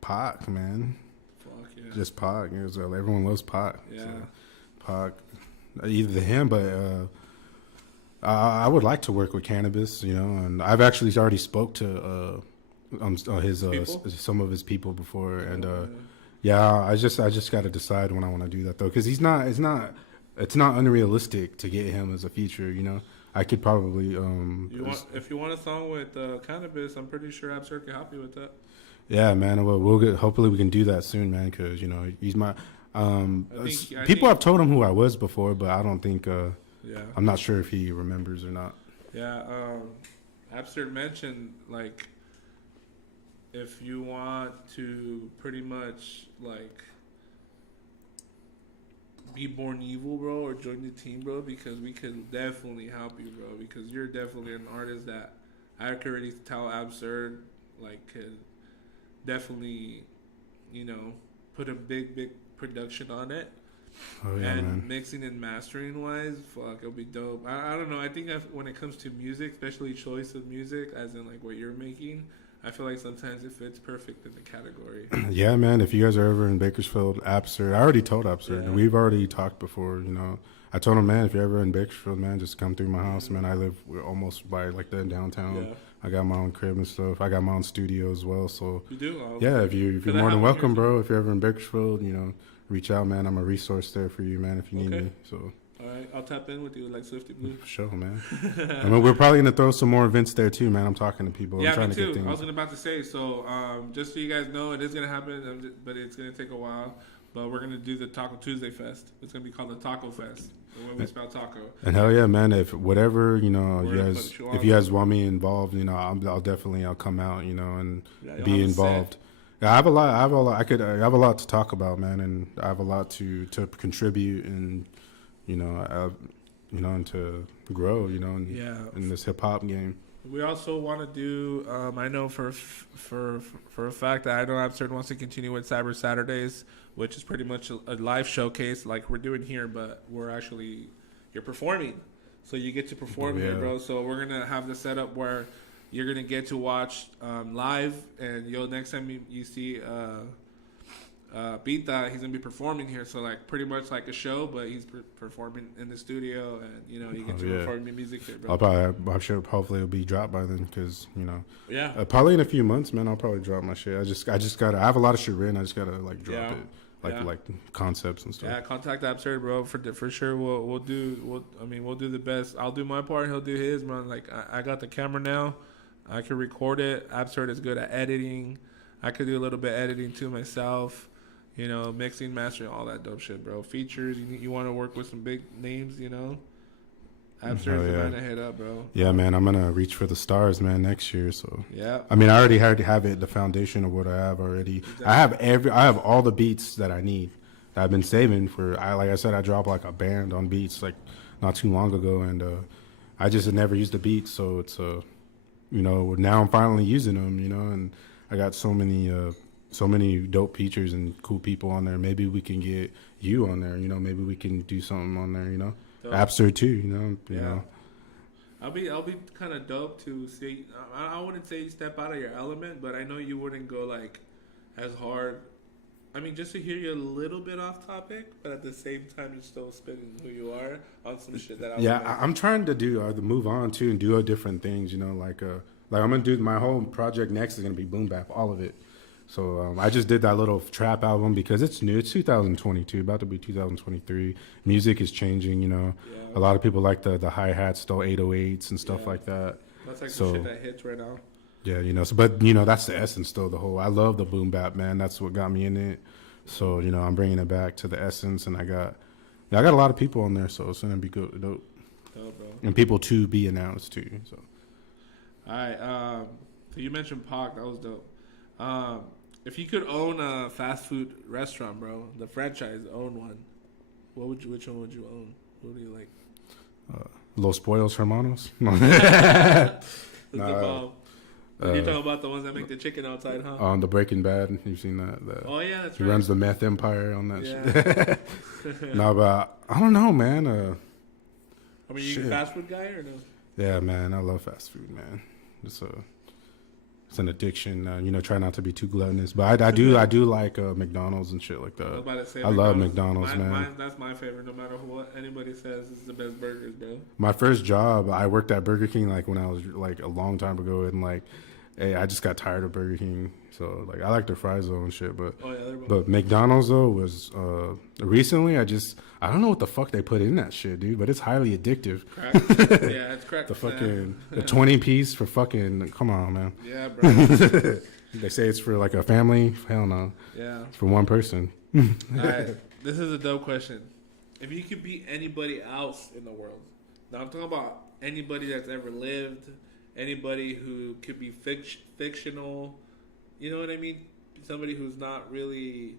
Pac, man. Fuck yeah. just Pac. Everyone loves Pac. Yeah. So, Pac, either him, but I would like to work with Cannabis, and I've actually already spoke to his some of his people before, and I just got to decide when I want to do that though, because it's not unrealistic to get him as a feature, I could probably if you want a song with Cannabis, I'm pretty sure Absurd can help you with that. Yeah, man. We'll get. Hopefully, we can do that soon, man. Because he's my. People have told him who I was before, but I don't think. I'm not sure if he remembers or not. Yeah. Absurd mentioned like, if you want to pretty much like be born evil, bro, or join the team, bro, because we can definitely help you, bro. Because you're definitely an artist that I could already tell Absurd could definitely, put a big production on it. Oh yeah, and man. Mixing and mastering wise, fuck, it'll be dope. I don't know. I think when it comes to music, especially choice of music, as in like what you're making, I feel like sometimes it fits perfect in the category. Yeah, man. If you guys are ever in Bakersfield, Absurd. I already told Absurd. Yeah. We've already talked before. I told him, man, if you're ever in Bakersfield, man, just come through my house, man. I live almost by like the downtown. Yeah. I got my own crib and stuff. I got my own studio as well. So You do? yeah, if you're Could I more than have one welcome, here? bro. If you're ever in Bakersfield, reach out, man. I'm a resource there for you, man. If you need Okay. me. So. All right, I'll tap in with you like Swifty Blue. For sure, man. I mean, we're probably gonna throw some more events there too, man. I'm talking to people. Yeah, I'm trying me to get too. things. I was about to say, so just so you guys know, it is going to happen, but it's going to take a while. But we're going to do the Taco Tuesday Fest. It's going to be called the Taco Fest, the way we spell taco. And hell yeah, man! If whatever you gonna guys, put you on. if you guys want me involved, I'll come out, and Yeah, you'll be have a involved. Yeah, I have a lot. I have a lot to talk about, man, and I have a lot to contribute, and and to grow, in this hip hop game. We also want to do. I know for a fact that I know Absurd wants to continue with Cyber Saturdays, which is pretty much a live showcase like we're doing here, but you're performing, so you get to perform here, bro. So we're gonna have the setup where you're gonna get to watch live, and next time you see Pita, he's gonna be performing here. So like pretty much like a show, but he's performing in the studio, and you get to perform your music here, bro. I'm sure hopefully it'll be dropped by then, because Yeah. probably in a few months, man. I'll probably drop my shit. I just gotta. I have a lot of shit written. I just gotta drop it, like concepts and stuff. Yeah, contact Absurd, bro. For sure, we'll do the best. I'll do my part. He'll do his, man. Like I got the camera now. I can record it. Absurd is good at editing. I could do a little bit of editing too myself. Mixing, mastering, all that dope shit, bro. Features. You want to work with some big names, Absurd's the man to hit up, bro. Yeah, man. I'm gonna reach for the stars, man, next year. So yeah. I mean, I already have it. The foundation of what I have already. Exactly. I have all the beats that I need. That I've been saving for. Like I said, I dropped like a band on beats like not too long ago, and I just had never used the beats. So it's now I'm finally using them. And I got so many dope features and cool people on there. Maybe we can get you on there. Maybe we can do something on there. Dope. Absurd too. You know. I'll be kind of dope to see. I wouldn't say you step out of your element, but I know you wouldn't go like as hard. I mean, just to hear you a little bit off topic, but at the same time, you're still spitting who you are on some shit that I'm trying to do the move on too and do different things. Like I'm gonna do my whole project next is gonna be boom bap, all of it. So I just did that little trap album because it's new. It's 2022, about to be 2023. Music is changing, Yeah. A lot of people like the hi-hats, the 808s and stuff like that. That's like the shit that hits right now. Yeah, but that's the essence though. I love the boom bap, man. That's what got me in it. So, I'm bringing it back to the essence, and I got a lot of people on there, so it's gonna be good, dope. Dope, bro. And people to be announced too. So. All right. So you mentioned Pac. That was dope. If you could own a fast food restaurant, bro, the franchise, own one, which one would you own? What do you like? Los Pollos Hermanos. The bomb. You're talking about the ones that make the chicken outside, huh? On the Breaking Bad, you've seen that. Oh yeah, that's he right. runs the meth empire on that shit. No, but I don't know, man. You a fast food guy or no? Yeah, man, I love fast food, man. it's an addiction. You know, try not to be too gluttonous. But I do like McDonald's and shit like that. I was about to say I love McDonald's, man. That's my favorite. No matter what anybody says, it's the best burgers, bro. My first job, I worked at Burger King like when I was like a long time ago, and like, hey, I just got tired of Burger King. So like, I like their fries though and shit. But but McDonald's though was recently. I don't know what the fuck they put in that shit, dude. But it's highly addictive. Crack. Yeah, it's crack. The fucking the 20 piece for fucking. Come on, man. Yeah, bro. They say it's for like a family. Hell no. Yeah. It's for one person. All right. This is a dope question. If you could be anybody else in the world, now I'm talking about anybody that's ever lived, anybody who could be fictional. You know what I mean? Somebody who's not really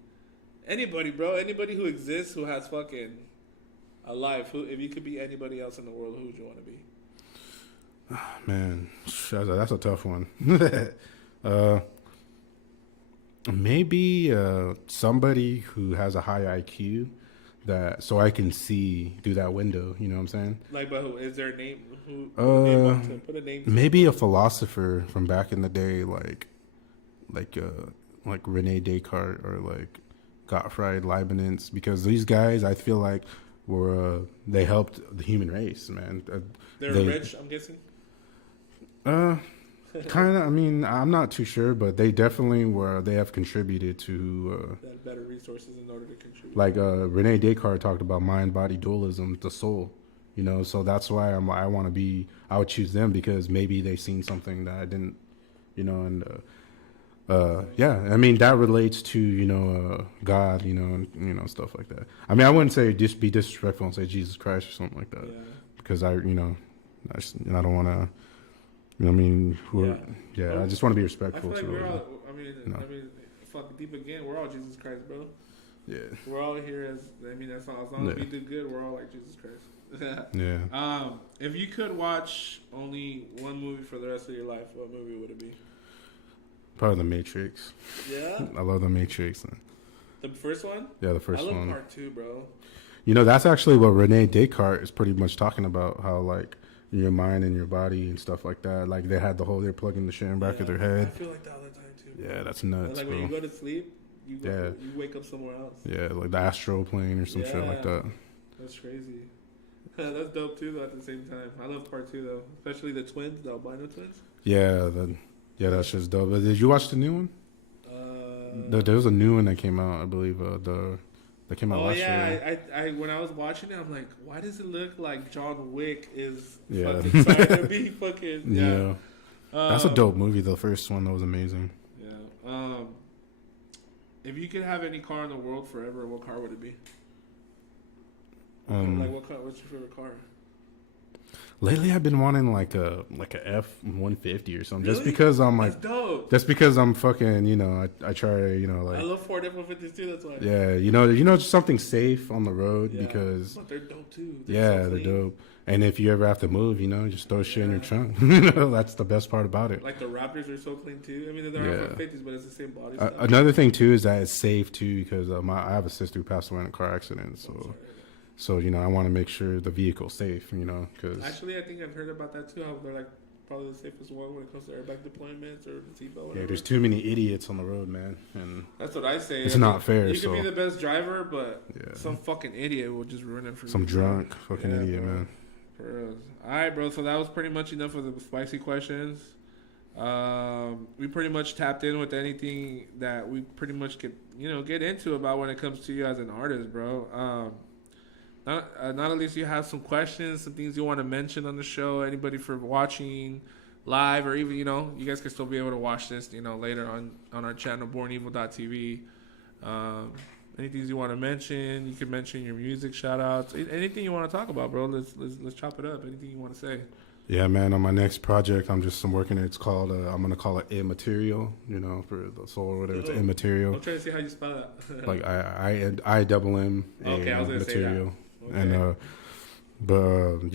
anybody, bro. Anybody who exists who has fucking a life. Who, if you could be anybody else in the world, who would you want to be? Man, that's a tough one. Maybe somebody who has a high IQ, that so I can see through that window. You know what I'm saying? Like, but who is there a name? Put a name. Maybe a philosopher from back in the day, like Rene Descartes or like Gottfried Leibniz, because these guys, I feel like, were they helped the human race, man. They're rich, I'm guessing. Kind of. I mean, I'm not too sure, but they definitely were. They have contributed to that better resources in order to contribute. Like Rene Descartes talked about mind-body dualism, the soul. You know, so that's why I want to be. I would choose them because maybe they've seen something that I didn't. You know, and yeah, I mean that relates to God, and stuff like that. I mean, I wouldn't say just be disrespectful and say Jesus Christ or something like that, because I don't want to. You know what I mean? I just want to be respectful. I feel like we're all. I mean, fuck deep again. We're all Jesus Christ, bro. Yeah. We're all here as. I mean, that's all. As long as we do good, we're all like Jesus Christ. Yeah. If you could watch only one movie for the rest of your life, what movie would it be? Probably The Matrix. Yeah. I love The Matrix. The first one? Yeah, the first one. I love part 2, bro. That's actually what Rene Descartes is pretty much talking about. How like your mind and your body and stuff like that. Like they had they're plugging the shit in the back of their head. I feel like that all the time too. Yeah, that's nuts. Like bro. when you go to sleep, you wake up somewhere else. Yeah, like the astral plane or some shit like that. That's crazy. That's dope too, though. At the same time, I love part 2 though, especially the twins, the albino twins. Yeah, that's just dope. Did you watch the new one? There was a new one that came out, I believe. That came out last year. I when I was watching it, I'm like, why does it look like John Wick is fucking trying to be fucking? Yeah. That's a dope movie. The first one, that was amazing. Yeah. If you could have any car in the world forever, what car would it be? What car? What's your favorite car? Lately, I've been wanting like a F-150 or something, Really? just because I'm like, that's dope. Just because I'm fucking, I try, like. I love Ford F-150s too. That's why. Yeah, just something safe on the road because. But they're dope too. They're dope. And if you ever have to move, just throw shit in your trunk. That's the best part about it. Like the Raptors are so clean too. I mean, they're F-150s, but it's the same body style. Another thing too is that it's safe too because I have a sister who passed away in a car accident, so. So, I want to make sure the vehicle's safe, because... Actually, I think I've heard about that, too, how they're, like, probably the safest one when it comes to airbag deployments or the seatbelt, whatever. Yeah, there's too many idiots on the road, man, and... That's what I say. It's not fair, You can be the best driver, but some fucking idiot will just ruin it for you. Some drunk fucking idiot, bro. Man. For real. All right, bro, so that was pretty much enough of the spicy questions. We pretty much tapped in with anything that we pretty much could, get into about when it comes to you as an artist, bro. Not at least you have some questions, some things you want to mention on the show. Anybody for watching live, or even you guys can still be able to watch this, later on our channel, bornevil.tv. Any things you want to mention? You can mention your music shout outs. Anything you want to talk about, bro. Let's chop it up. Anything you want to say? Yeah, man. On my next project, I'm working. It's called. I'm gonna call it Immaterial. For the soul or whatever. It's Immaterial. I'm trying to see how you spell that. Like I double M. Okay, I was gonna material. say that. Okay. And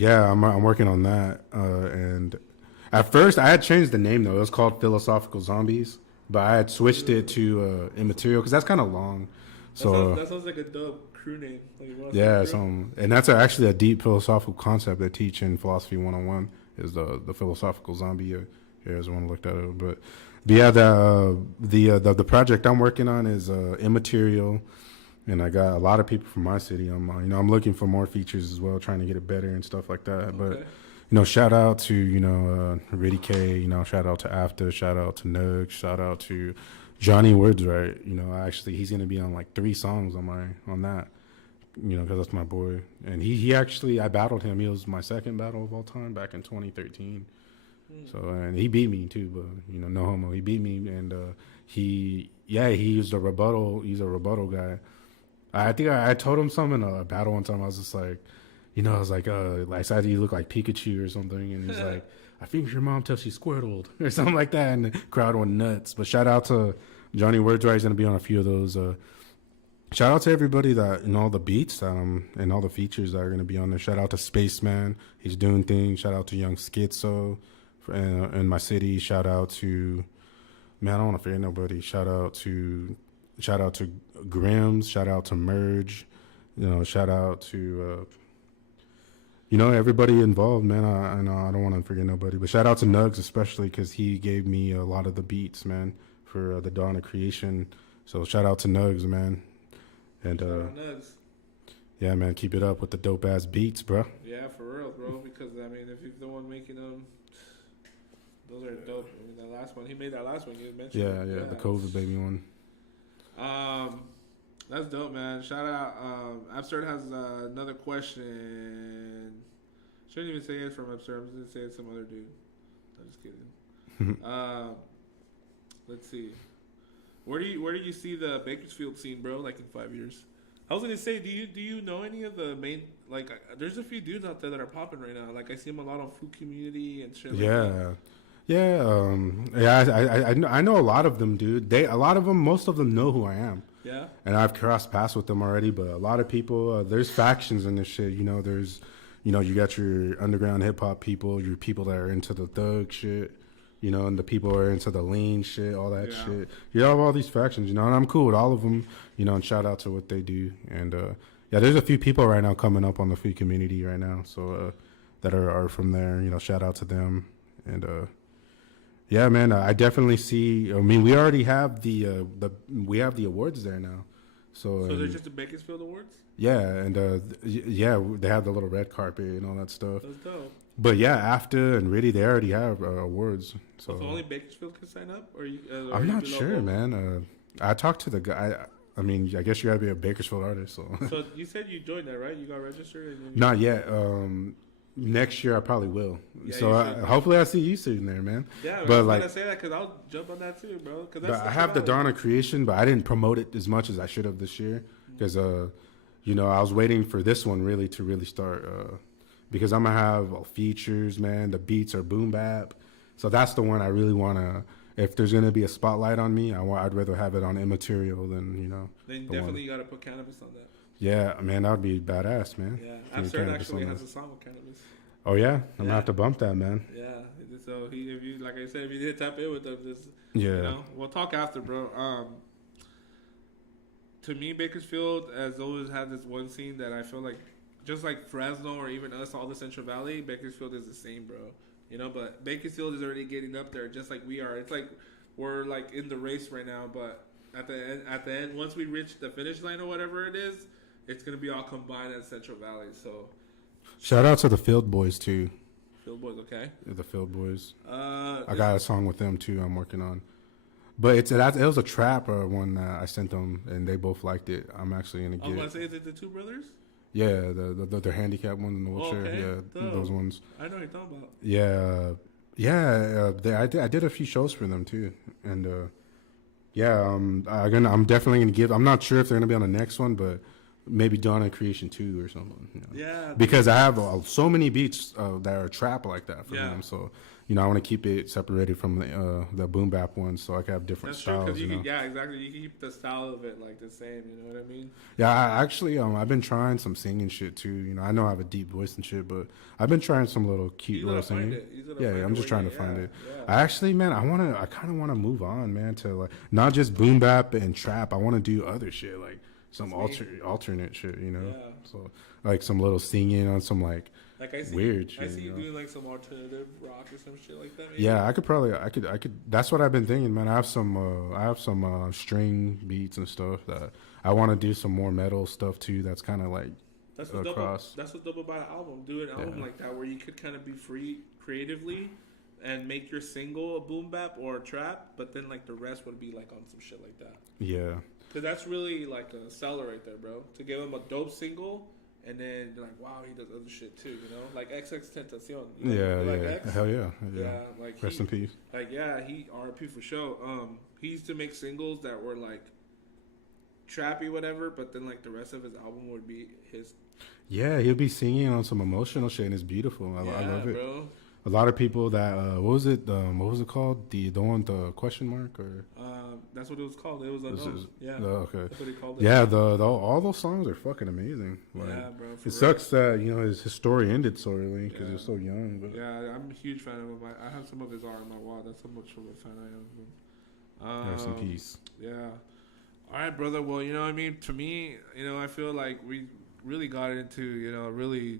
I'm working on that. And at first, I had changed the name though. It was called Philosophical Zombies, but I had switched it to Immaterial because that's kind of long. So that sounds like a dope crew name. And that's actually a deep philosophical concept they teach in Philosophy 101 is the philosophical zombie. you guys want to look that up. But yeah, the project I'm working on is Immaterial, and I got a lot of people from my city. I'm looking for more features as well, trying to get it better and stuff like that. Okay. But shout out to Riddy K. Shout out to After. Shout out to Nug. Shout out to Johnny Wordsright. Actually he's gonna be on like 3 songs on that. Because that's my boy, and he actually, I battled him. He was my second battle of all time back in 2013. So, and he beat me too, but no homo, he beat me, and he used a rebuttal. He's a rebuttal guy. I think I told him something in a battle one time. I was just like, I was like, I said you look like Pikachu or something, and he's like, I think your mom till she squirtled or something like that, and the crowd went nuts. But shout out to Johnny Wordsright. He's gonna be on a few of those. Shout out to everybody that all the beats and all the features that are gonna be on there. Shout out to Spaceman. He's doing things. Shout out to Young Schizo in my city. Shout out to, man, I don't want to forget nobody. Shout out to Grims. Shout out to Merge. Shout out to everybody involved, man. I don't want to forget nobody, but shout out to Nugs especially because he gave me a lot of the beats, man, for the Dawn of Creation. So shout out to Nugs, man. And Nugs. Yeah, man, keep it up with the dope ass beats, bro. Yeah, for real, bro. Because if you're the one making them, those are dope. That last one, he made that last one you mentioned. Yeah, the COVID baby one. That's dope, man. Shout out. Absurd has another question. Shouldn't even say it's from Absurd. I'm just gonna say it's some other dude. I'm just kidding. Let's see. Where do you see the Bakersfield scene, bro? Like in 5 years? I was gonna say, do you know any of the main, like? There's a few dudes out there that are popping right now. Like I see them a lot on Food Community and shit. I know a lot of them, dude. Most of them know who I am. Yeah. And I've crossed paths with them already, but a lot of people, there's factions in this shit. There's, you got your underground hip hop people, your people that are into the thug shit. And the people are into the lean shit, all that shit. You have all these factions, and I'm cool with all of them, and shout out to what they do. And, there's a few people right now coming up on the Food Community right now, so, that are from there, shout out to them. And, yeah, man, I definitely see, we already have we have the awards there now. So there's just the Bakersfield Awards? Yeah, and, they have the little red carpet and all that stuff. That's dope. But yeah, After and Riddy, they already have awards. So only Bakersfield can sign up, or I'm not sure, man. I talked to the guy. I guess you gotta be a Bakersfield artist. So you said you joined that, right? You got registered? Not yet. Next year I probably will. Yeah, so hopefully I see you soon there, man. Yeah, but I was gonna say that because I'll jump on that too, bro. But I have the Dawn of Creation, but I didn't promote it as much as I should have this year because I was waiting for this one to really start. Because I'm gonna have features, man. The beats are boom bap, so that's the one I really wanna. If there's gonna be a spotlight on me, I'd rather have it on Immaterial than Then definitely you gotta put Cannabis on that. Yeah, man, that would be badass, man. Yeah, Absurd actually has a song with Cannabis. Oh yeah, I'm gonna have to bump that, man. Yeah, so if you like I said, if you did tap in with them, just we'll talk after, bro. To me, Bakersfield has always had this one scene that I feel like. Just like Fresno or even us, all the Central Valley, Bakersfield is the same, bro. But Bakersfield is already getting up there, just like we are. It's like we're like in the race right now, but at the end, once we reach the finish line or whatever it is, it's gonna be all combined as Central Valley. So, shout out to the Field Boys too. Field Boys, okay. The Field Boys. I got a song with them too. I'm working on, but it was a trap one that I sent them, and they both liked it. I'm actually gonna get. I was gonna say, is it the two brothers? Yeah, the handicapped ones in the wheelchair. Okay. Yeah, those ones. I know what you're talking about. Yeah. I did a few shows for them too, and I'm definitely gonna give. I'm not sure if they're gonna be on the next one, but maybe Dawn of Creation 2 or something. Yeah. Because I have so many beats that are trap like that for them. So I want to keep it separated from the boom bap ones, so I can have different styles. That's true, because exactly. You can keep the style of it like the same. You know what I mean? Yeah, I actually, I've been trying some singing shit too. I know I have a deep voice and shit, but I've been trying some little cute little singing. Yeah, I'm just trying to find it. Yeah. I actually, man, I kind of want to move on, man, to like not just boom bap and trap. I want to do other shit, like some alternate shit, Yeah. So like some little singing on some like Like I see, weird I shit, see you you know? doing like some alternative rock or some shit like that. Maybe? Yeah, I could. That's what I've been thinking, man. I have some string beats and stuff that I want to do some more metal stuff too. That's kind of like That's what's across. That's what's dope about an album. Do an album like that where you could kind of be free creatively and make your single a boom bap or a trap, but then like the rest would be like on some shit like that. Yeah, Because that's really like a seller right there, bro. To give him a dope single. And then you're like, wow, he does other shit too, you know, like XXXTentacion. You know? yeah, Like yeah. X? Hell yeah, Yeah, like rest in peace. Like he RIP for sure. He used to make singles that were like trappy, whatever, but then like the rest of his album would be his. Yeah, he'll be singing on some emotional shit, and it's beautiful. I love it. Bro. A lot of people that what was it? What was it called? The one with the question mark or? That's what it was called. It was unknown. Yeah. Okay. That's what he called it. Yeah, all those songs are fucking amazing. Like, Yeah, bro. It sucks that his story ended so early because he was so young. But Yeah, I'm a huge fan of him. I have some of his art on my wall. That's how much of a fan I am of him. rest in peace. Yeah. All right, brother. Well, you know what I mean? To me, I feel like we really got into, really,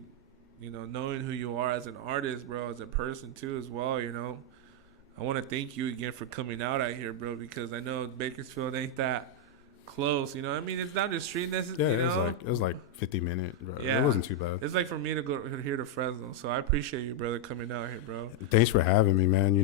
knowing who you are as an artist, bro, as a person too as well, I want to thank you again for coming out here, bro, because I know Bakersfield ain't that close, I mean, it's down the street. It was like 50 minutes, bro. Yeah. It wasn't too bad. It's like for me to go here to Fresno, so I appreciate you, brother, coming out here, bro. Thanks for having me, man.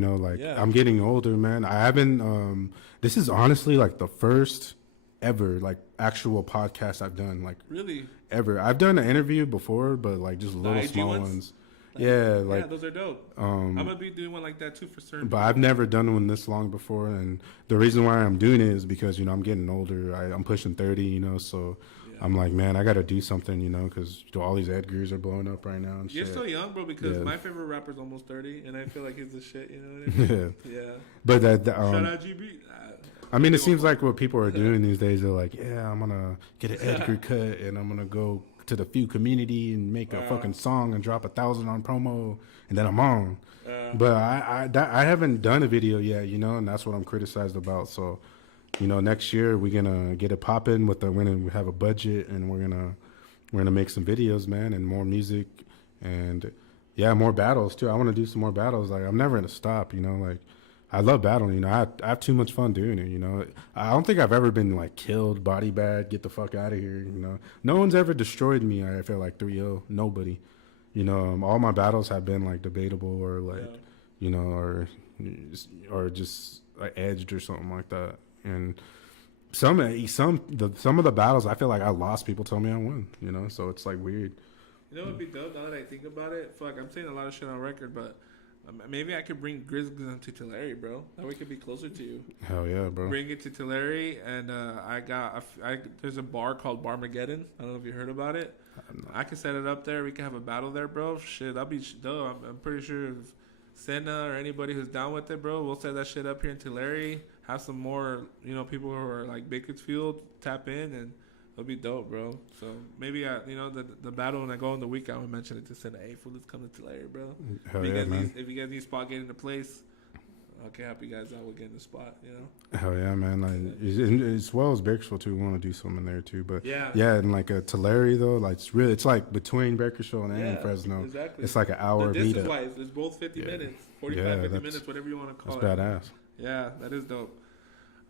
I'm getting older, man. I haven't, this is honestly like the first ever like actual podcast I've done, like Really? ever. I've done an interview before, but like just little IG small ones? ones. Yeah, like those are dope. I'm gonna be doing one like that too for certain. but I've never done one this long before, and the reason why I'm doing it is because I'm getting older. I'm pushing 30, so I'm like, man, I got to do something, because all these Edgars are blowing up right now. And You're shit. still young, bro, because my favorite rapper's almost 30, and I feel like he's the shit. You know what I mean? Yeah. Yeah. But Shout out GB. I mean, it seems like what people are doing these days. They're like, yeah, I'm gonna get an Edgar cut, and I'm gonna go to the few community and make a fucking song and drop 1,000 on promo, and then I'm on. But I haven't done a video yet, and that's what I'm criticized about. So, next year we're gonna get it popping we're gonna have a budget, and we're gonna make some videos, man, and more music, and more battles too. I want to do some more battles. Like, I'm never gonna stop, like. I love battling, I have too much fun doing it, I don't think I've ever been like killed, body bag, get the fuck out of here, No one's ever destroyed me. I feel like 3-0, nobody. All my battles have been like debatable or like, or just like edged or something like that. And some of the battles I feel like I lost, people tell me I won, so it's like weird. You know what would be dope now that I think about it? Fuck, I'm saying a lot of shit on record, but maybe I could bring Grizzly to Tulare, bro. That way we could be closer to you. Hell yeah, bro. Bring it to Tulare, and there's a bar called Barmageddon. I don't know if you heard about it. I can set it up there. We can have a battle there, bro. Shit, that'd be dope. I'm pretty sure if Senna or anybody who's down with it, bro, we'll set that shit up here in Tulare. Have some more, people who are like Bakersfield tap in, and it'll be dope, bro. So maybe the battle when I go on the week, I would mention it to Senna. Hey, fool, let's come to Tulare, bro. Hell yeah, man. If you guys need a spot getting into place, I can help you guys out with getting the spot, Hell yeah, man. Like, as well as Bakersfield too, we want to do something there too. But yeah, and like a Tulare though, like it's like between Bakersfield and Fresno. Exactly. It's like an hour the meetup. distance wise, it's both 50 minutes, 45, 50 minutes, whatever you want to call that's it. badass. Yeah, that is dope.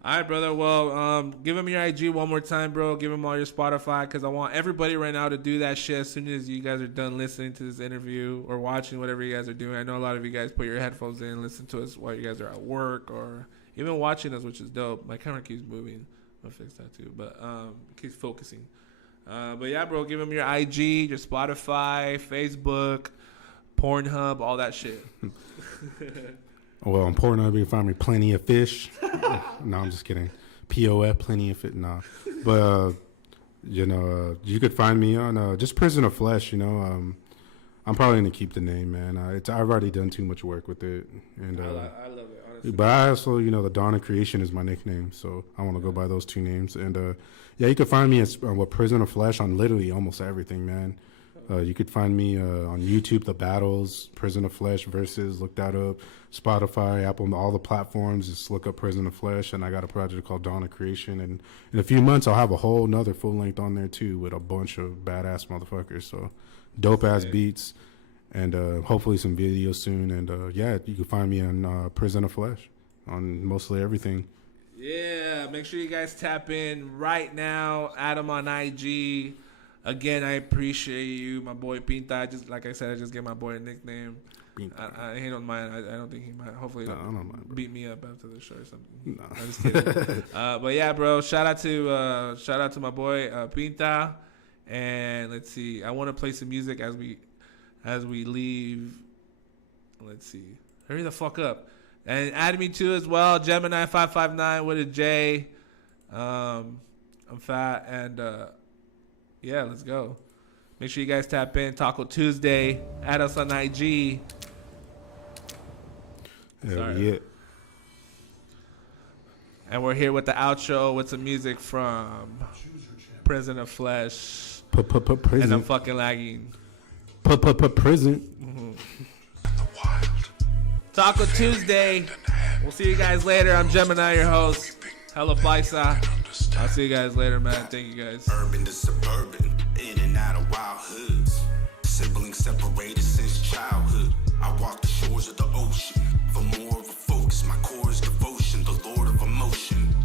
All right, brother. Well, give him your IG one more time, bro. Give him all your Spotify, because I want everybody right now to do that shit as soon as you guys are done listening to this interview or watching whatever you guys are doing. I know a lot of you guys put your headphones in and listen to us while you guys are at work or even watching us, which is dope. My camera keeps moving. I'm going to fix that too, but it keeps focusing. But yeah, bro, give him your IG, your Spotify, Facebook, Pornhub, all that shit. Well, on Pornhub, you can find me Plenty of Fish. No, I'm just kidding. POF, Plenty of Fish. Nah. But, you could find me on just Prison of Flesh, I'm probably going to keep the name, man. I've already done too much work with it. And I love it, honestly. But I also, the Dawn of Creation is my nickname, so I want to go by those two names. And, you can find me at Prison of Flesh on literally almost everything, man. You could find me on YouTube, The Battles, Prison of Flesh versus, look that up. Spotify, Apple, all the platforms, just look up Prison of Flesh. And I got a project called Dawn of Creation. And in a few months, I'll have a whole nother full length on there too with a bunch of badass motherfuckers. So dope ass beats. and hopefully some videos soon. And yeah, you can find me on Prison of Flesh on mostly everything. Yeah, make sure you guys tap in right now. Add him on IG. Again, I appreciate you, my boy Pinta. I just gave my boy a nickname. He don't mind. I don't think he might. Hopefully, I don't mind, bro. Beat me up after the show or something. No. I'm just kidding. But yeah, bro. Shout out to my boy Pinta. And let's see. I want to play some music as we leave. Let's see. Hurry the fuck up. And add me too as well. Gemini559 with a J. I'm fat and yeah, let's go. Make sure you guys tap in. Talko Tuesday. Add us on IG. Yeah. And we're here with the outro with some music from Prison of Flesh. Prison. And I'm fucking lagging. Prison. Talko Tuesday. We'll see you guys later. I'm Gemini, your host. Hello, Flysa. I'll see you guys later, man. Thank you guys. Urban to suburban, in and out of wild hoods. Siblings separated since childhood. I walk the shores of the ocean for more of a focus. My core is devotion, the lord of emotion.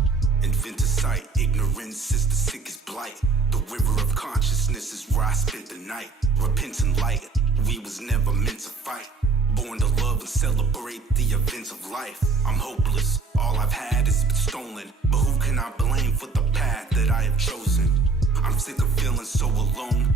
Invented sight, ignorance is the sickest blight. The river of consciousness is where I spent the night. Repentant light, we was never meant to fight. Born to love and celebrate the events of life. I'm hopeless, all I've had has been stolen. But who can I blame for the path that I have chosen? I'm sick of feeling so alone.